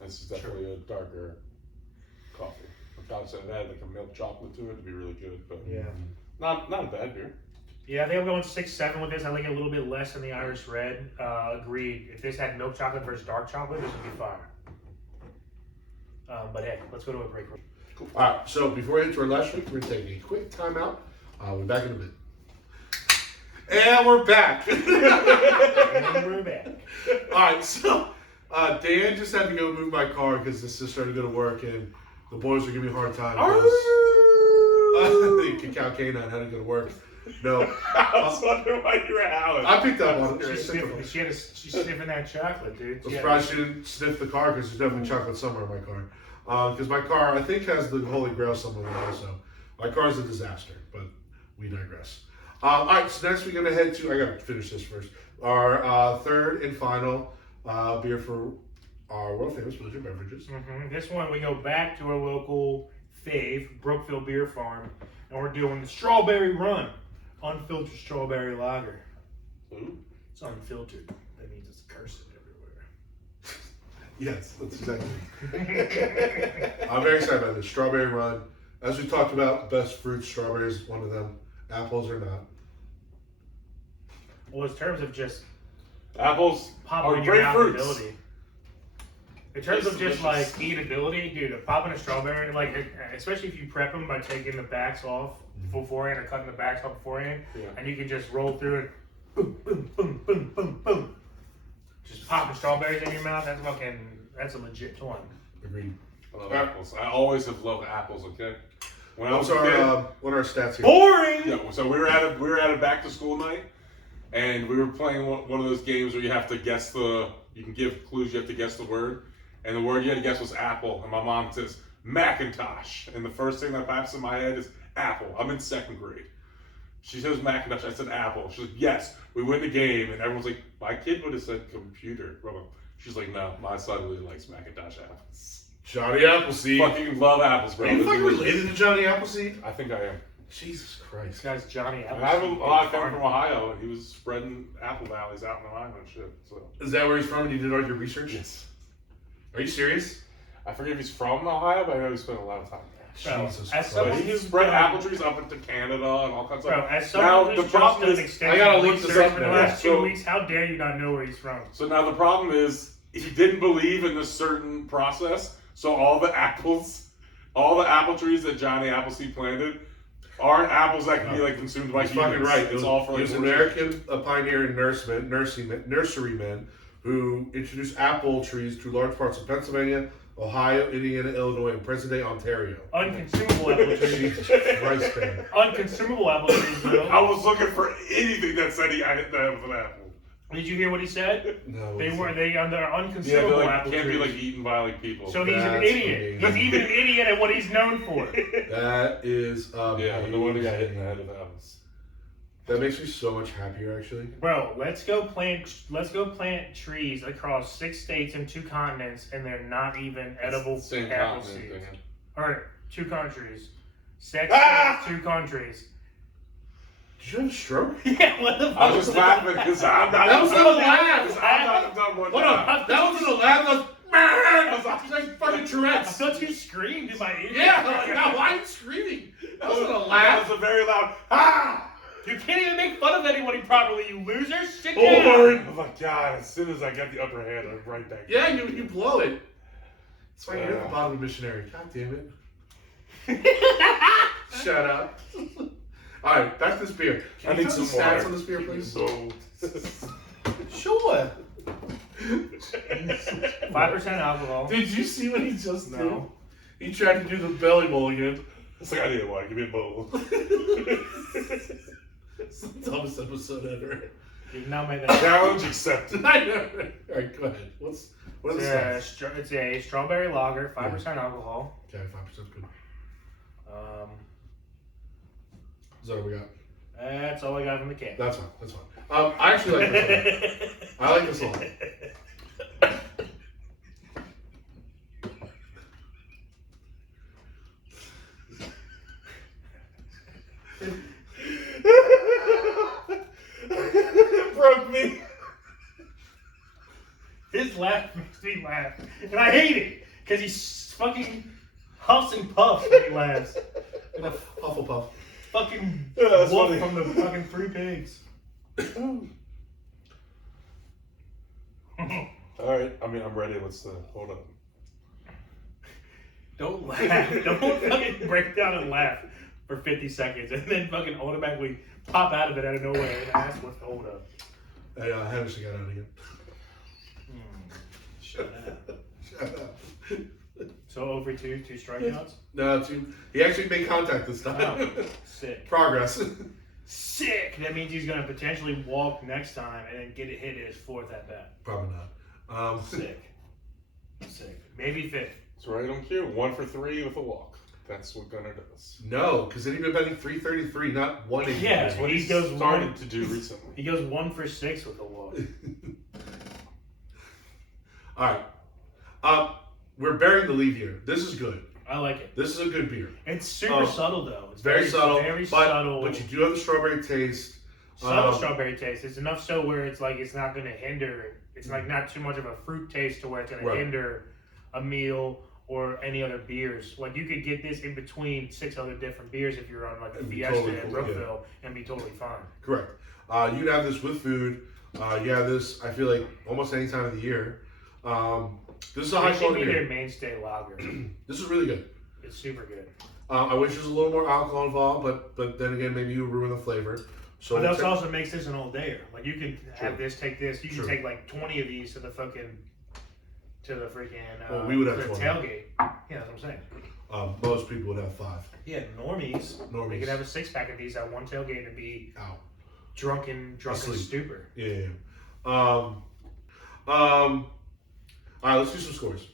This is definitely a darker coffee. I gotta say, if it had like a milk chocolate to it, it'd be really good. But Yeah. not a bad beer. Yeah, I think I'm going 6-7 with this. I like it a little bit less than the Irish Red. Agreed. If this had milk chocolate versus dark chocolate, this would be fire. But hey, let's go to a break. All right. So before we get to our last week, we're gonna take a quick timeout. We're back in a bit. And we're back. And we're back. All right. So Dan just had to go move my car because his sister had to go to work, and the boys were giving me a hard time because Cacao Canine had to go to work. No. I was wondering why you were howling. I picked up on it. She's sniffing that chocolate, dude. I'm surprised she didn't sniff the car because there's definitely chocolate somewhere in my car. Because my car, I think, has the Holy Grail somewhere also. My car's a disaster, but we digress. All right, so next we're going to head to, I got to finish this first, our third and final beer for our world famous Belligerent beverages. This one, we go back to our local fave, Brookeville Beer Farm, and we're doing the Strawberry Run. Unfiltered strawberry lager. Ooh. It's unfiltered. That means it's cursing everywhere. Yes, that's exactly it. I'm very excited about this. Strawberry Run. As we talked about, best fruits, strawberries, one of them. Apples are not. Well, in terms of just Apples popping are in your great mouth fruits. ability. In terms of just like eatability, dude, popping a strawberry, like especially if you prep them by taking the backs off beforehand or cutting the backs off beforehand, and you can just roll through it, boom, boom, boom, boom, boom, boom. Just popping strawberries in your mouth. That's a legit one. Agreed. I love apples. I always have loved apples. Okay. When What are our stats here? Boring. Yeah, so we were at a back to school night, and we were playing one of those games where you have to guess you can give clues, you have to guess the word, and the word you had to guess was apple, and my mom says Macintosh, and the first thing that pops in my head is apple. I'm in 2nd grade. She says Macintosh, I said apple. She's like, yes, we win the game, and everyone's like, my kid would have said computer. She's like, no, my son really likes Macintosh apples. Johnny Appleseed. Fucking love apples, bro. Are you fucking related to Johnny Appleseed? I think I am. Jesus This Christ. guy's Johnny And I have a Appleseed. lot of friends from Ohio, and he was spreading apple valleys out in Ohio and shit. So Is that where he's from and you did all your research? yes, Are you serious? I forget if he's from Ohio, but I know he spent a lot of time there. Bro, Jesus as Christ. someone But he who's spread done- apple trees up into Canada and all kinds of Bro, stuff. as Now, someone the who's problem just done is- extensive I gotta look this research up in the now. last 2 So- weeks, how dare you not know where he's from? So now the problem is he didn't believe in this certain process, so all the apple trees that Johnny Appleseed planted aren't apples that can be like consumed by He's humans. fucking right. It's all for he like was an American pioneer and nurseryman who introduced apple trees to large parts of Pennsylvania, Ohio, Indiana, Illinois, and present-day Ontario. Unconsumable apple trees. Jesus Christ, man. Unconsumable apple trees, I though. was looking for anything that said I hit that with an apple. Did you hear what he said? No. They Yeah, are unconsumable they're like, apple can't trees. be like eaten by like people. So he's an That's idiot. amazing. He's even an idiot at what he's known for. That is Yeah, but the one who got hit in the head with that was. That makes me so much happier, actually. Bro, let's go plant trees across 6 states and 2 continents, and they're not even edible Same apple continent seeds. thing. Alright, 2 countries. 6 Ah! states, 2 countries. Did you have a stroke? Yeah, what the fuck? I was just laughing because I'm not. That was I'm a laugh. not done one Hold time. on. That wasn't a laugh. That was, man! That was like fucking I Tourette's. thought you screamed in my ear. Yeah, like, now why are you screaming? That wasn't a That laugh. was a very loud ah. You can't even make fun of anybody properly, you loser. Sit Boring. down. Oh my god! As soon as I got the upper hand, I'm right back. Yeah, you blow it. That's why you're at the bottom of missionary. God damn it. Shut up. All right, back to this beer. I Can you need tell some the stats water. on this beer, please? So, Sure. 5% alcohol. Did you see what he just No. did? He tried to do the belly mulligan. it's like, I need water. Give me a bowl. It's the dumbest episode ever. You've now made that. Challenge accepted. I know. All right, go ahead. What are the stats? It's a strawberry lager, 5% alcohol. Okay, 5% good. Is that what we got? That's all I got from the can. That's fine. That's fine. I actually like this one. I like this a lot. It broke me. His laugh makes me laugh. And I hate it. Because he fucking huffs and puffs when he laughs. And a Hufflepuff. fucking Yeah, that's wolf funny. from the fucking Three Pigs. All right. I mean, I'm ready. Let's hold up. Don't laugh. Don't fucking break down and laugh for 50 seconds and then fucking automatically pop out of it out of nowhere and ask what's the hold up. Hey, Henderson got out again. Shut up. Shut up. So over 2 strikeouts? No, he actually made contact this time. Oh, sick. Progress. Sick! That means he's going to potentially walk next time and then get it hit at his 4th at bat. Probably not. Sick. Sick. Maybe 5th. It's right on cue. 1 for 3 with a walk. That's what Gunnar does. No, because then he'd been betting 333, not 183. Yeah, That's what he he goes started one- to do recently. He goes 1 for 6 with a walk. All right. We're bearing the lead here. This is good. I like it. This is a good beer. It's super subtle though. It's Very subtle. Very but, subtle. But you do have the strawberry taste. Subtle strawberry taste. It's enough so where it's like it's not going to hinder. It's like not too much of a fruit taste to where it's going Right. to hinder a meal or any other beers. Like you could get this in between 6 other different beers if you're on like a It'd be Fiesta totally in cool, Brookeville and be totally fine. Correct. You'd have this with food. You have this, I feel like, almost any time of the year. This is a high It should quality be their beer. mainstay lager. This is really good. It's super good. I wish there was a little more alcohol involved, but then again, maybe you ruin the flavor. So But we'll that take- also makes this an all dayer. Like you can have True. this, take this. You can True. take like 20 of these to the freaking Well, we would have to the 20. tailgate. Yeah, that's what I'm saying. most people would have 5. Yeah, normies. They Normies. could have a 6-pack of these at one tailgate and be Ow. drunken Asleep. stupor. Yeah. All right, let's do some scores.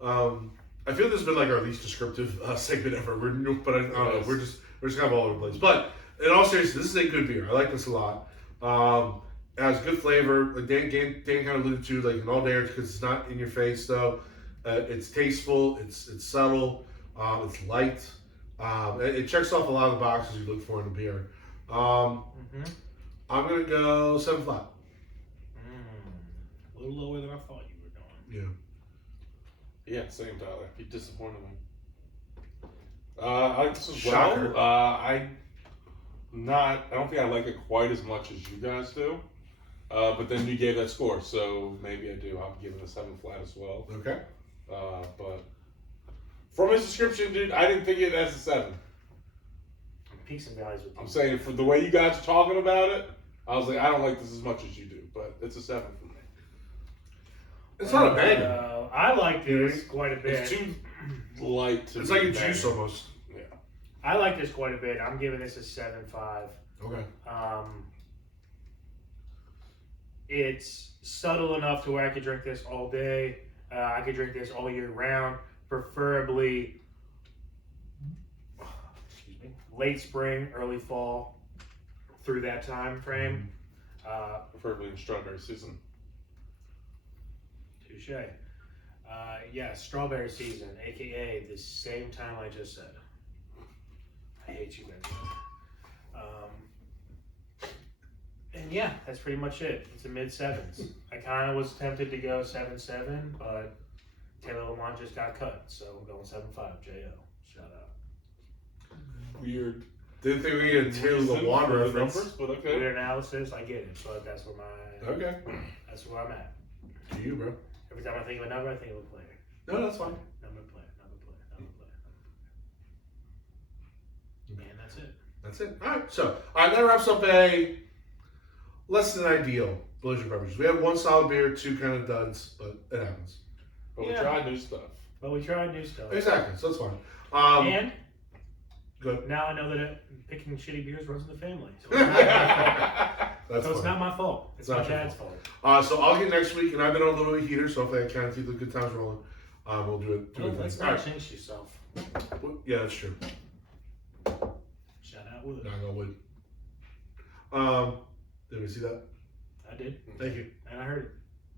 I feel this has been like our least descriptive segment ever. We're new, but I don't know. Yes. We're just kind of all over the place. But in all seriousness, this is a good beer. I like this a lot. It has good flavor. Like Dan kind of alluded to, like an all dayer because it's not in your face though. It's tasteful. It's subtle. It's light. It checks off a lot of the boxes you look for in a beer. I'm gonna go 7 flat. A little lower than I thought you were going. Yeah. Yeah, same, Tyler. He disappointed me. I like this as Shocker. well. I don't think I like it quite as much as you guys do. But then you gave that score, so maybe I do. I'll give it a 7 flat as well. Okay. But from his description, dude, I didn't think it as a 7. Peaks and valleys with you. I'm saying for the way you guys are talking about it, I was like, I don't like this as much as you do, but it's a 7 for me. It's not a banger. I like this quite a bit. It's too light to It's be like a banger. juice almost. Yeah. I like this quite a bit. I'm giving this a 7.5. Okay. It's subtle enough to where I could drink this all day. I could drink this all year round, preferably late spring, early fall, through that time frame. Preferably in strawberry season. Touche. Yeah, strawberry season, aka the same time I just said. I hate you, Ben. And yeah, that's pretty much it. It's a mid-7s. I kind of was tempted to go 7.7, but Taylor Lamont just got cut, so I'm going 7.5. J.O. Shout out. Weird. Didn't think we were gonna Taylor the Wand for the reference. numbers, but okay. Weird analysis, I get it, but that's where Okay. that's where I'm at. To you, bro. Every time I think of a number, I think of a player. No, that's fine. Number player, number player, number player, number player. That's it. All right. So, that wraps up a less than ideal Belligerent beverages. We had one solid beer, two kind of duds, but it happens. But Yeah. we tried new stuff. But we tried new stuff. Exactly. So it's fine. And Good. now I know that picking shitty beers runs in the family. So That's it's fine. not my fault. It's my not your dad's fault. So I'll get next week, and I've been on a little bit of heater, so hopefully I can keep the good times rolling. We'll do it. Oh, let's All not right. jinx yourself. Yeah, that's true. Shout out Wood. Knock on wood. Did we see that? I did. Thank you. And I heard it.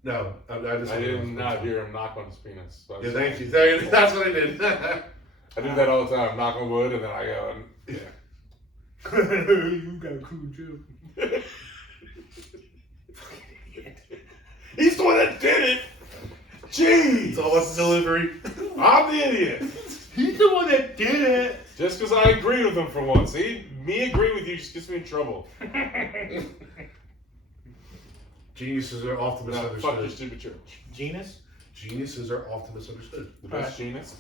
No, I just. I did not hear him knock on his penis. So Yeah, thank you. That's what I did. I do that all the time. Knock on wood, and then I go, and, yeah. You got a cool joke. He's the one that did it. Jeez. It's all about the delivery. I'm the idiot. He's the one that did it. Just because I agree with him for once. See, me agreeing with you just gets me in trouble. Geniuses are often No, fuck your misunderstood. stupid church. Genus? Geniuses are often misunderstood. The best genus.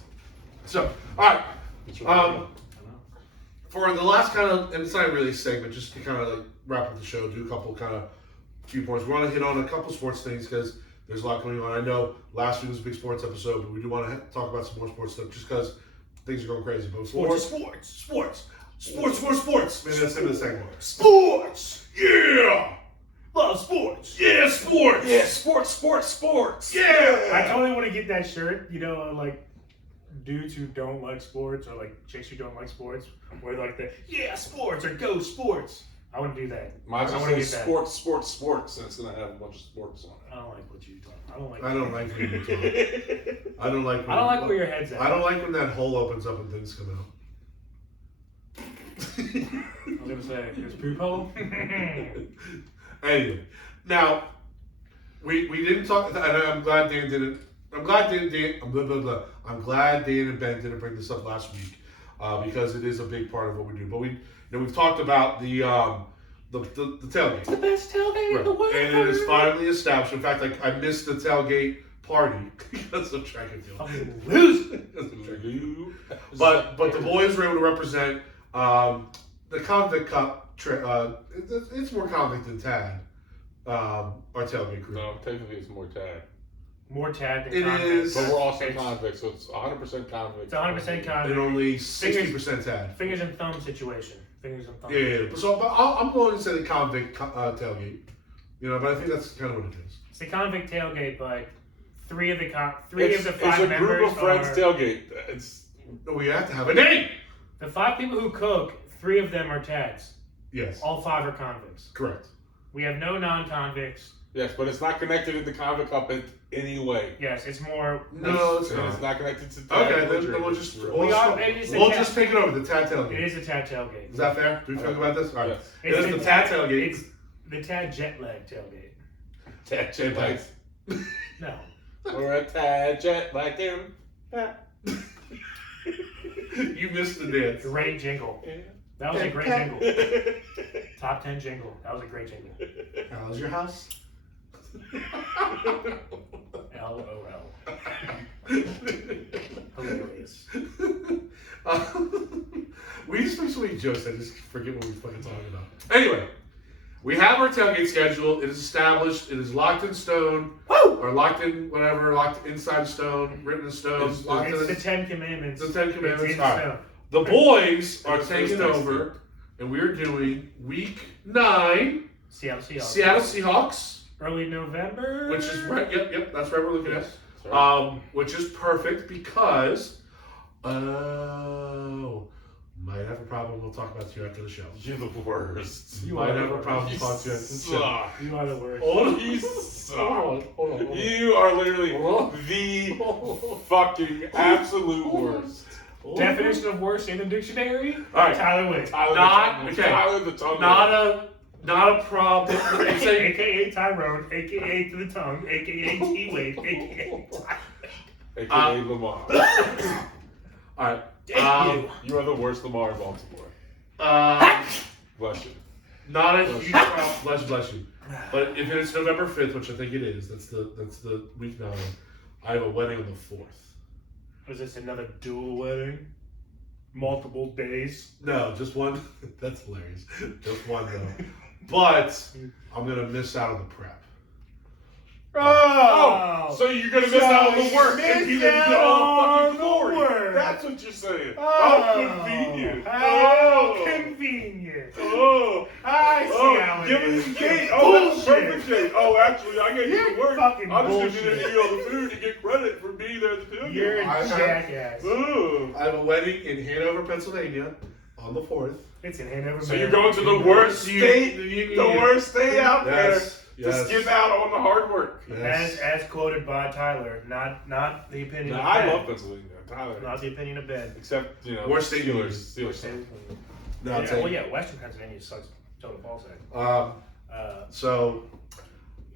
So, all right. It's For the last kind of, and it's not really a segment, just to kind of like wrap up the show, do a couple kind of few points. We want to hit on a couple sports things because there's a lot going on. I know last week was a big sports episode, but we do want to talk about some more sports stuff just because things are going crazy. But sports. Maybe that's the end of the segment. Sports! Yeah! Love sports. Yeah, sports! Yeah, sports. Yeah! I totally want to get that shirt, like dudes who don't like sports or like chicks who don't like sports, where like the sports or go sports. I want to do that. Mine's I just wanna say get that. sports, and it's gonna have a bunch of sports on I don't like what you talk. I don't like. I don't like when you talk. it. I don't like I don't like where your head's at. I don't like when that hole opens up and things come out. I was gonna say there's poop hole. Anyway, now we didn't talk, and I'm glad Dan didn't. I'm glad I'm glad Dan and Ben didn't bring this up last week because it is a big part of what we do. But we've talked about the tailgate. The best tailgate in the world. And it is finally established. In fact, I missed the tailgate party because of track and field. Fucking loser. But the boys were able to represent the Convict Cup. It's more convict than TAD. Our tailgate crew. No, technically it's more TAD. More TAD than It convict. is. But we're also convicts, so it's 100% convict. It's 100% And convict. only 60% TAD. Fingers and thumb situation. Fingers and thumb. Yeah. So but I'm going to say the convict tailgate. But I think that's kind of what it is. It's the convict tailgate, but three of the five It's a members group of friends are, tailgate. It's We have to have a name. the 5 people who cook. 3 of them are TADs. Yes. All 5 are convicts. Correct. We have no non-convicts. yes, but it's not connected to the convict cup in any way. Yes, it's more. No, it's And not. it's not connected to TAD. Okay, then Belligerent. we'll just It's we'll just take it over the TAD It tailgate. is a TAD tailgate. Is that fair? Do we talk about this? All right. Yes. It is the TAD tailgate. It's the TAD jet lag tailgate. TAD Jet lag. No. Or a TAD jet like him. You missed the dance. Great jingle. That was a great jingle. Top 10 jingle. That was a great jingle. How's your house? LOL. Hilarious. We just make so many jokes, I just forget what we fucking talking about. Anyway, we have our tailgate schedule. It is established. It is locked in stone. Woo! Or locked in whatever, locked inside stone, written in stone. Locked It's in the 10 Commandments. the 10 Commandments. It's in All right. stone. The boys are It's taking nice. over, and we're doing week 9, Seattle Seahawks. Seattle Seahawks, Early November. which is right. Yep, that's right. We're looking at. Sorry. Which is perfect because, might have a problem. We'll talk about you after the show. You're the worst. You might have a problem. Talk to you after the show. suck. You are the worst. Hold on. You suck. Hold on. You are literally Hold the fucking absolute worst. Definition of worst in the dictionary? All right. Tyler Wade. Tyler the Tongue. Not a problem. It's a- AKA Tyrone, AKA to the tongue, AKA T.Wade, AKA AKA Lamar. All right. You are the worst Lamar in Baltimore. Bless you. Not a huge problem. Bless you. But if it's November 5th, which I think it is, that's the week 9. I have a wedding on the 4th. Was this another dual wedding? multiple days. No, just one. That's hilarious. Just one though. But I'm gonna miss out on the prep. Oh, so you're gonna miss out on the work and he didn't get all the fucking glory. work. That's what you're saying. How convenient. How convenient. Oh, I see how it give is. me the date. Oh, that's Bullshit. perfect date. Oh, actually, I got you You're to work. fucking I'm just bullshit. gonna give you all the food to get credit for being there at the tailgate. You're a I have- jackass. Oh. I have a wedding in Hanover, Pennsylvania, on the 4th. It's in Hanover. So you're going to the worst state, the worst state out there to skip out on the hard work. As quoted by Tyler, not the opinion No, of I Ben. love Pennsylvania, Tyler. Not the opinion of Ben. Except, you know, Worst state in the Steelers. No, I'm Yeah, saying- well, yeah, Western Pennsylvania sucks. Total ball sack. So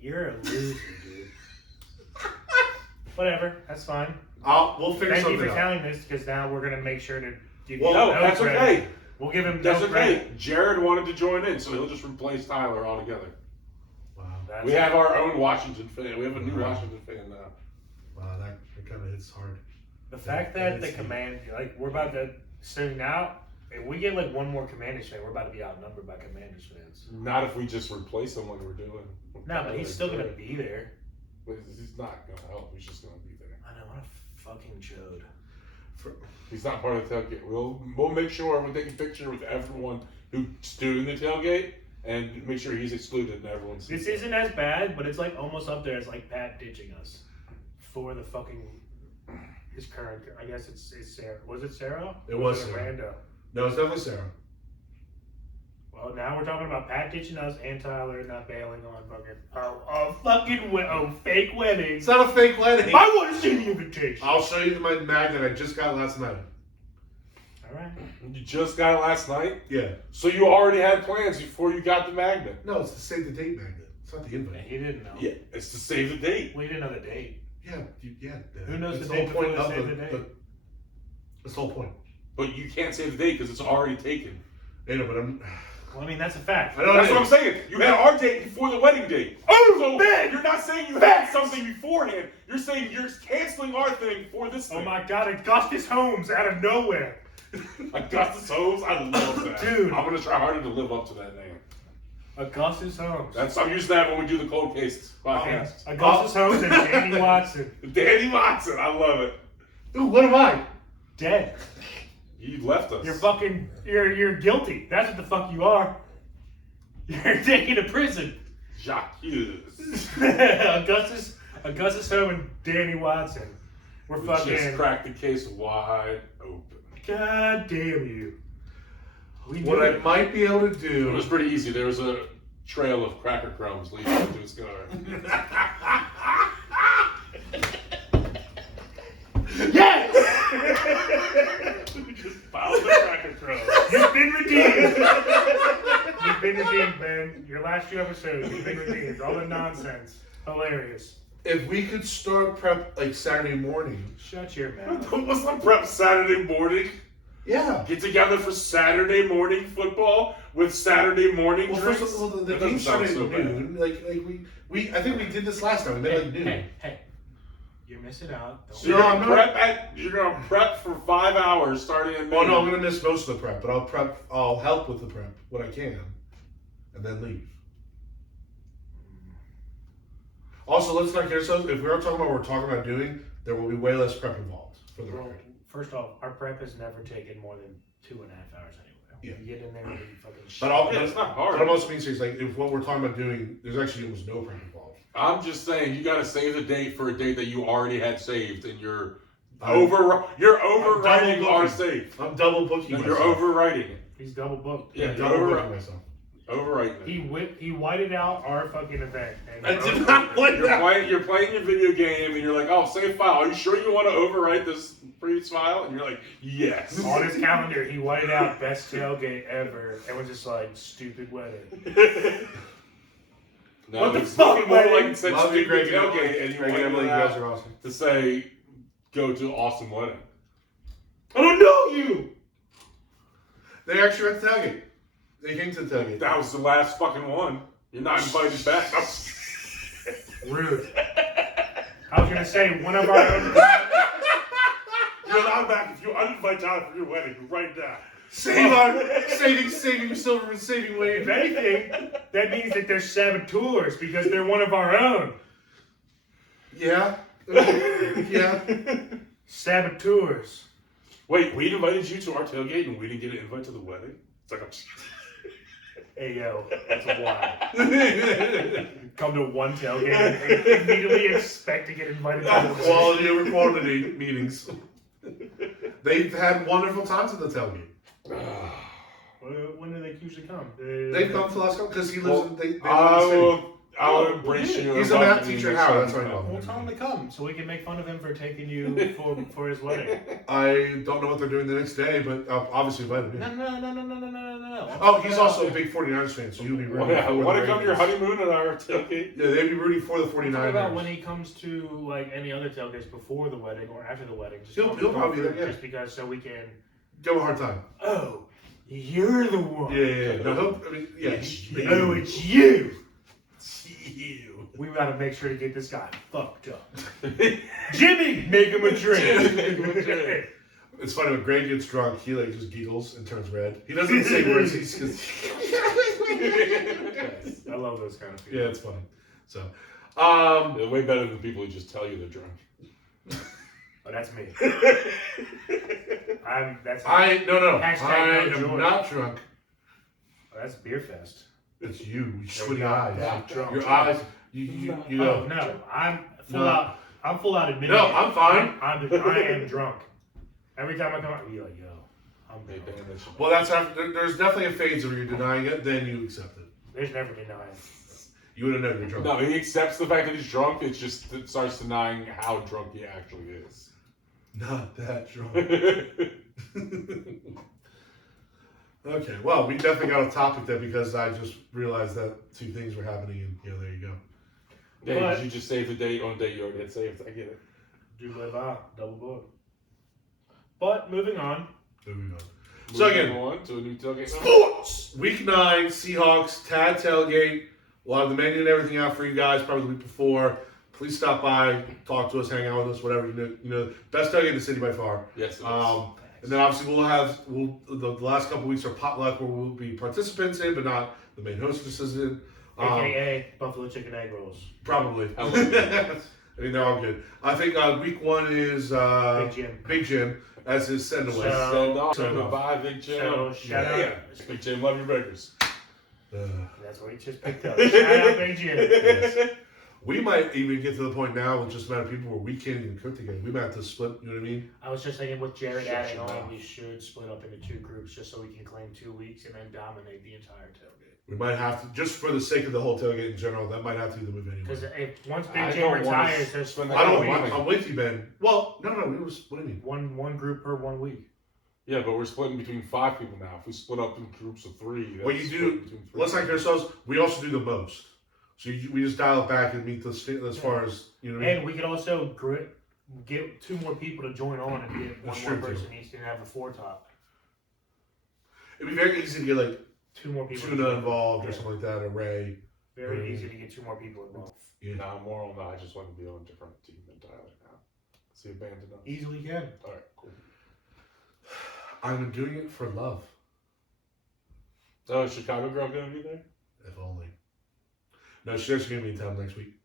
You're a loser, dude. Whatever, that's fine. we'll figure Thank you something for out. telling this because now we're gonna make sure to give you Well, No, no that's credit. okay. We'll give him That's no okay. credit. Jared wanted to join in, so he'll just replace Tyler altogether. Wow, That's We have our own Washington fan. We have a new Washington fan now. wow, that kind of hits hard. the fact that the command, like we're about to soon now. If we get like one more Commanders fan, we're about to be outnumbered by Commanders fans. Not if we just replace him like we're doing. No, but he's still gonna be there. But he's not gonna help. He's just gonna be there. I know, what a fucking chode. He's not part of the tailgate. We'll make sure we take a picture with everyone who's doing the tailgate and make sure he's excluded and everyone sees This it. isn't as bad, but it's like almost up there as like Pat ditching us for the fucking his current. I guess it's Sarah. Was it Sarah? It Or was it Sarah. Rando? No, it's definitely Sarah. Well, now we're talking about Pat ditching us and Tyler not bailing on fake wedding. It's not a fake wedding. I want to see the invitation. I'll show you my magnet I just got last night. All right. You just got it last night? Yeah. So you already had plans before you got the magnet? No, it's the save the date magnet. It's not the invite. He didn't know. Yeah, it's to save the date. We didn't know the date. Yeah. Who knows That's the date whole point before they of save the date? That's the whole point. But you can't save the date because it's already taken. I know, but I'm. Well, I mean, that's a fact. I know. That's what I'm saying. You had our date before the wedding date. Oh, So man! you're not saying you had something beforehand. You're saying you're canceling our thing for this thing. Oh my God, Augustus Holmes out of nowhere. Augustus Holmes, I love that. Dude. I'm gonna try harder to live up to that name. Augustus Holmes. I'm using that when we do the cold case podcast. Augustus Holmes and Danny Watson. Danny Watson, I love it. Ooh, what am I? Dead. You left us. You're guilty. That's what the fuck you are. You're taken to prison. Jacques Hughes. Augustus Holmes and Danny Watson. We're We fucking. just cracked the case wide open. God damn you. We What knew I it. might be able to It do. was pretty easy. There was a trail of cracker crumbs leading into his car. Yes! Just found the cracker crumbs. You've been redeemed. You've been redeemed, man. Your last few episodes, you've been redeemed. All the nonsense. Hilarious. If we could start prep like Saturday morning. Shut your mouth. What's the prep Saturday morning? Yeah. Get together for Saturday morning football with Saturday morning Well, drinks? first of all, the That game doesn't sound started so at bad. noon. Like we I think we did this last time. We made like noon. Hey. You're missing out. Don't So you're No, gonna I'm not. you're gonna prep for 5 hours starting at Well, no, I'm noon. gonna miss most of the prep, but I'll help with the prep what I can, and then leave. Also, let's not get ourselves. If we are talking about what we're talking about doing, there will be way less prep involved. For the Well, record. first off, our prep has never taken more than 2.5 hours anyway. Yeah. You get in there and you fucking shit. But I'll. Yeah, it's not hard. But I'm also being serious. Like, if what we're talking about doing, there's actually almost no prep involved. I'm just saying you gotta save the date for a date that you already had saved and you're I'm overwriting double our booking. save. I'm double booking You're myself. overwriting it. He's double booked. Yeah, I'm you're double over- booking myself. Overwriting it. He whited out our fucking event. And I did not want You're that. playing your video game and you're like, oh, save file. Are you sure you want to overwrite this previous file? And you're like, yes. On his calendar, he whited out best tailgate ever and was just like, stupid wedding. No, What the it's fuck, looking more man? like it said Love you, stupid Greg. tailgate and you Greg and wanted Emily, it you guys out are awesome. to say, go to awesome wedding. I don't know you! They actually went to tailgate. They came to the tailgate. That was the last fucking one. You're not invited back. Rude. I was gonna say, one of our own. You're not back if you uninvite Tyler for your wedding right now. saving silver and saving If Wade. anything, that means that they're saboteurs because they're one of our own. Yeah. Yeah. Saboteurs. Wait, we invited you to our tailgate and we didn't get an invite to the wedding? It's like Hey yo, that's wild. Come to one tailgate and immediately expect to get invited to the wedding. Quality over quantity meetings. They've had wonderful times at the tailgate. When do they usually come? They've come to the last couple because he lives in. They live in the I will embrace you. He's a math teacher in Howard, that's right. We'll tell him to come so we can make fun of him for taking you for his wedding. I don't know what they're doing the next day, but obviously invited me. No. Oh, he's also a big 49ers fan, so he'll be rooting for Want the to come to your Ravens. honeymoon at our tailgate? Yeah, they'd be rooting for the 49ers. What about when he comes to like any other tailgates before the wedding or after the wedding? Just He'll probably be there, yeah. Just because, so we can. Give him a hard time. Oh, you're the one. Yeah. No, It's you. It's you. We gotta make sure to get this guy fucked up. Jimmy, make him a drink. It's funny when Greg gets drunk, he like just giggles and turns red. He doesn't say words. He's just. I love those kind of people. Yeah, it's funny. So, They're way better than people who just tell you they're drunk. Oh, that's me. No. Hashtag I no am joy. not drunk. Oh, that's beer fest. It's you. You No, sweaty you're not. eyes. Not drunk. Your eyes. You know. Oh no, I'm full No. out. I'm full out admitting. No, it. I'm fine. I am drunk. Every time I come out, you're like, yo, I'm Hey, drunk. damn, that's- Well, that's after. There's definitely a phase where you're denying it, then you accept it. There's never denying. You would have known you're drunk. No, he accepts the fact that he's drunk. It's just it starts denying how drunk he actually is. Not that drunk. Okay, well, we definitely got a topic there because I just realized that two things were happening, and there you go. Yeah, But- did you just save the date on a date you already had saved? I get it. Do live out, double book. But moving on. Moving on. So again, Moving on to a new tailgate. sports! Week 9, Seahawks, TAD Tailgate. We'll have the menu and everything out for you guys probably the week before. Please stop by, talk to us, hang out with us, whatever. You know, best tailgate in the city by far. Yes, it is. And then obviously the last couple weeks are potluck where we'll be participants in, but not the main hostesses in. AKA Buffalo Chicken Egg Rolls. Probably. I love it. I mean, they're all good. I think week 1 is Big Jim as his send away. So- Send off. Send off. Goodbye, Big Jim. So shout out. Big Jim, love your burgers. That's what he just picked up. Shout out Big Jim. We might even get to the point now with just a amount of people where we can't even cook together. We might have to split, you know what I mean? I was just thinking with Jared Shut adding your on, mouth. we should split up into 2 groups just so we can claim 2 weeks and then dominate the entire tailgate. We might have to, just for the sake of the whole tailgate in general, that might have to be the move Because anyway. if once I Big Jim don't wanna retires, there's spend I don't Wait. want, I'm with you, Ben. Well, no, what do you mean? one group per 1 week. Yeah, but we're splitting between 5 people now. If we split up in groups of 3, Well, that's you split do, between 3. let's not kid ourselves, we also do the most. So we just dial it back and meet the as far as, you know what I mean? And we could also get 2 more people to join on and get one That's more true, too. person each to have a 4-top. It'd be very easy to get like 2 more people. to Tuna join. involved or Yeah. something like that, or Ray. Very easy to get 2 more people involved. Nah, more on that. I just want to be on a different team than Tyler now. See, abandoned us. Easily can. Alright, cool. I'm doing it for love, Oh, is Chicago girl gonna be there? if only. No, she's actually going to be in town next week.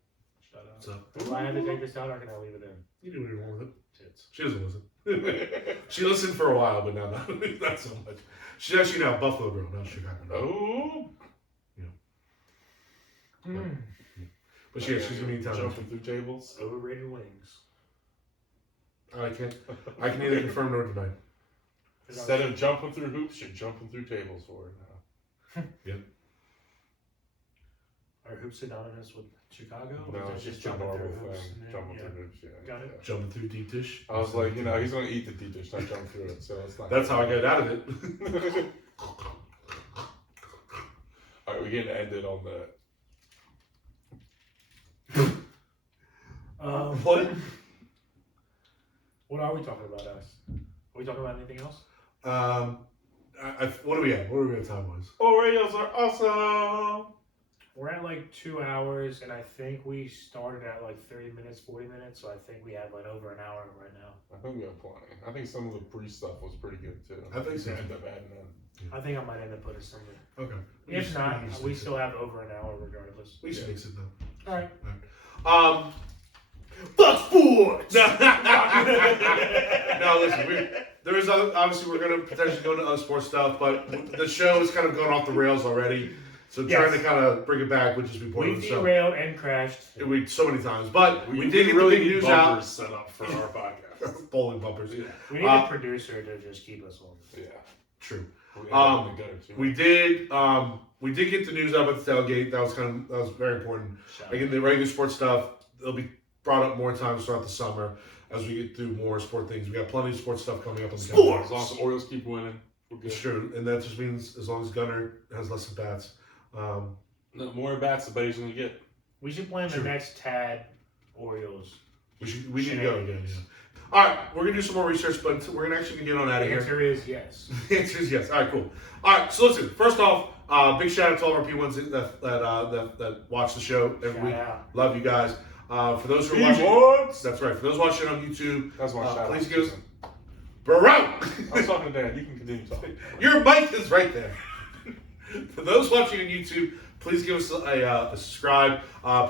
Shut up. So, Do I have to take this out or can I leave it in? you do what you want with it. Tits. She doesn't listen. She listened for a while, but now not so much. She's actually now a Buffalo girl, not Chicago girl. Oh! But yeah, she's gonna be in town. Jumping through tables. Overrated wings. I can neither confirm nor deny. Instead of jumping through hoops, you're jumping through tables for it now. Are hoops synonymous with Chicago? No, Or is it's it just a normal thing. Yeah. Jumping through hoops, yeah. Got it. Jumping through deep dish. I was like, he's gonna eat the deep dish, not jump through it, so it's not. That's how I got out of it. Alright, we're gonna end it on the. What? What are we talking about, us? Are we talking about anything else? What are we at? What are we at time wise? Oreos are awesome! We're at like 2 hours, and I think we started at like 30 minutes, 40 minutes. So I think we have like over an hour right now. I think we have plenty. I think some of the pre-stuff was pretty good too. I think so. Not that bad, man. I think I might end up putting something. Okay. If not, we still have over an hour regardless. We should mix it though. All right. Fuck sports! No, listen, obviously we're going to potentially go into other sports stuff, but the show is kind of going off the rails already. So trying to kind of bring it back would just be boring. We derailed and crashed. We so many times, but we did get really the big need news bumpers out. set up for our podcast. Bowling bumpers. Yeah. We need a producer to just keep us on. Yeah. True. We We did get the news out about the tailgate. That was very important. Again, the regular sports stuff, it'll be brought up more times throughout the summer as we get through more sport things. We got plenty of sports stuff coming up on the calendar. As long as the Orioles keep winning, we're good. It's true, and that just means as long as Gunnar has less at bats. No, more bats the Bay's gonna get. We should plan the next TAD Orioles. We need to go again. Yeah. All right, we're gonna do some more research, but we're gonna actually get on out of The here. answer is yes. The answer is yes. All right, cool. All right, so listen. First off, big shout out to all of our P1s that watch the show every week. out. Love you guys. For those who are watching, P1s! that's right. For those watching on YouTube, That's my shout please out. give us. Bro, I was talking to Dan. You can continue talking. your mic is right there. For those watching on YouTube, please give us a subscribe.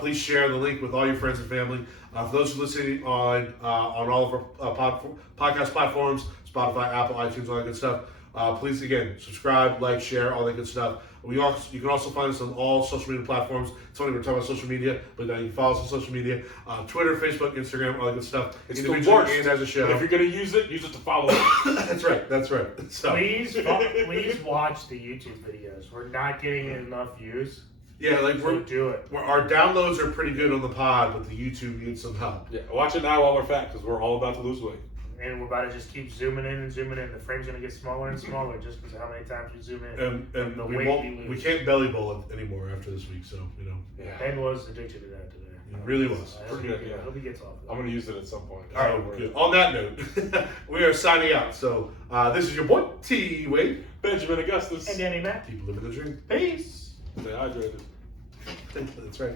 Please share the link with all your friends and family. For those who are listening on all of our podcast platforms, Spotify, Apple, iTunes, all that good stuff, please again subscribe, like, share, all that good stuff. You can also find us on all social media platforms. It's funny we're talking about social media, but now you can follow us on social media: Twitter, Facebook, Instagram, all that good stuff. It's Individually the worst. and as a show. But if you're gonna use it to follow it. That's right. That's right. So Please watch the YouTube videos. We're not getting enough views. yeah, like So do it. our downloads are pretty good on the pod, but the YouTube needs some help. Yeah, watch it now while we're fat, because we're all about to lose weight. And we're about to just keep zooming in and zooming in. The frame's gonna get smaller and smaller just because of how many times we zoom in. And the we weight won't. we We can't belly bowl it anymore after this week. So Yeah. Ben was addicted to that today. It really was. I hope, Pretty good, yeah. I hope he gets off of I'm that. gonna use it at some point. All right. Good. On that note, we are signing out. So this is your boy T.Wade. Benjamin Augustus. And DannyMatt. Keep living the dream. Peace. Stay hydrated. That's right.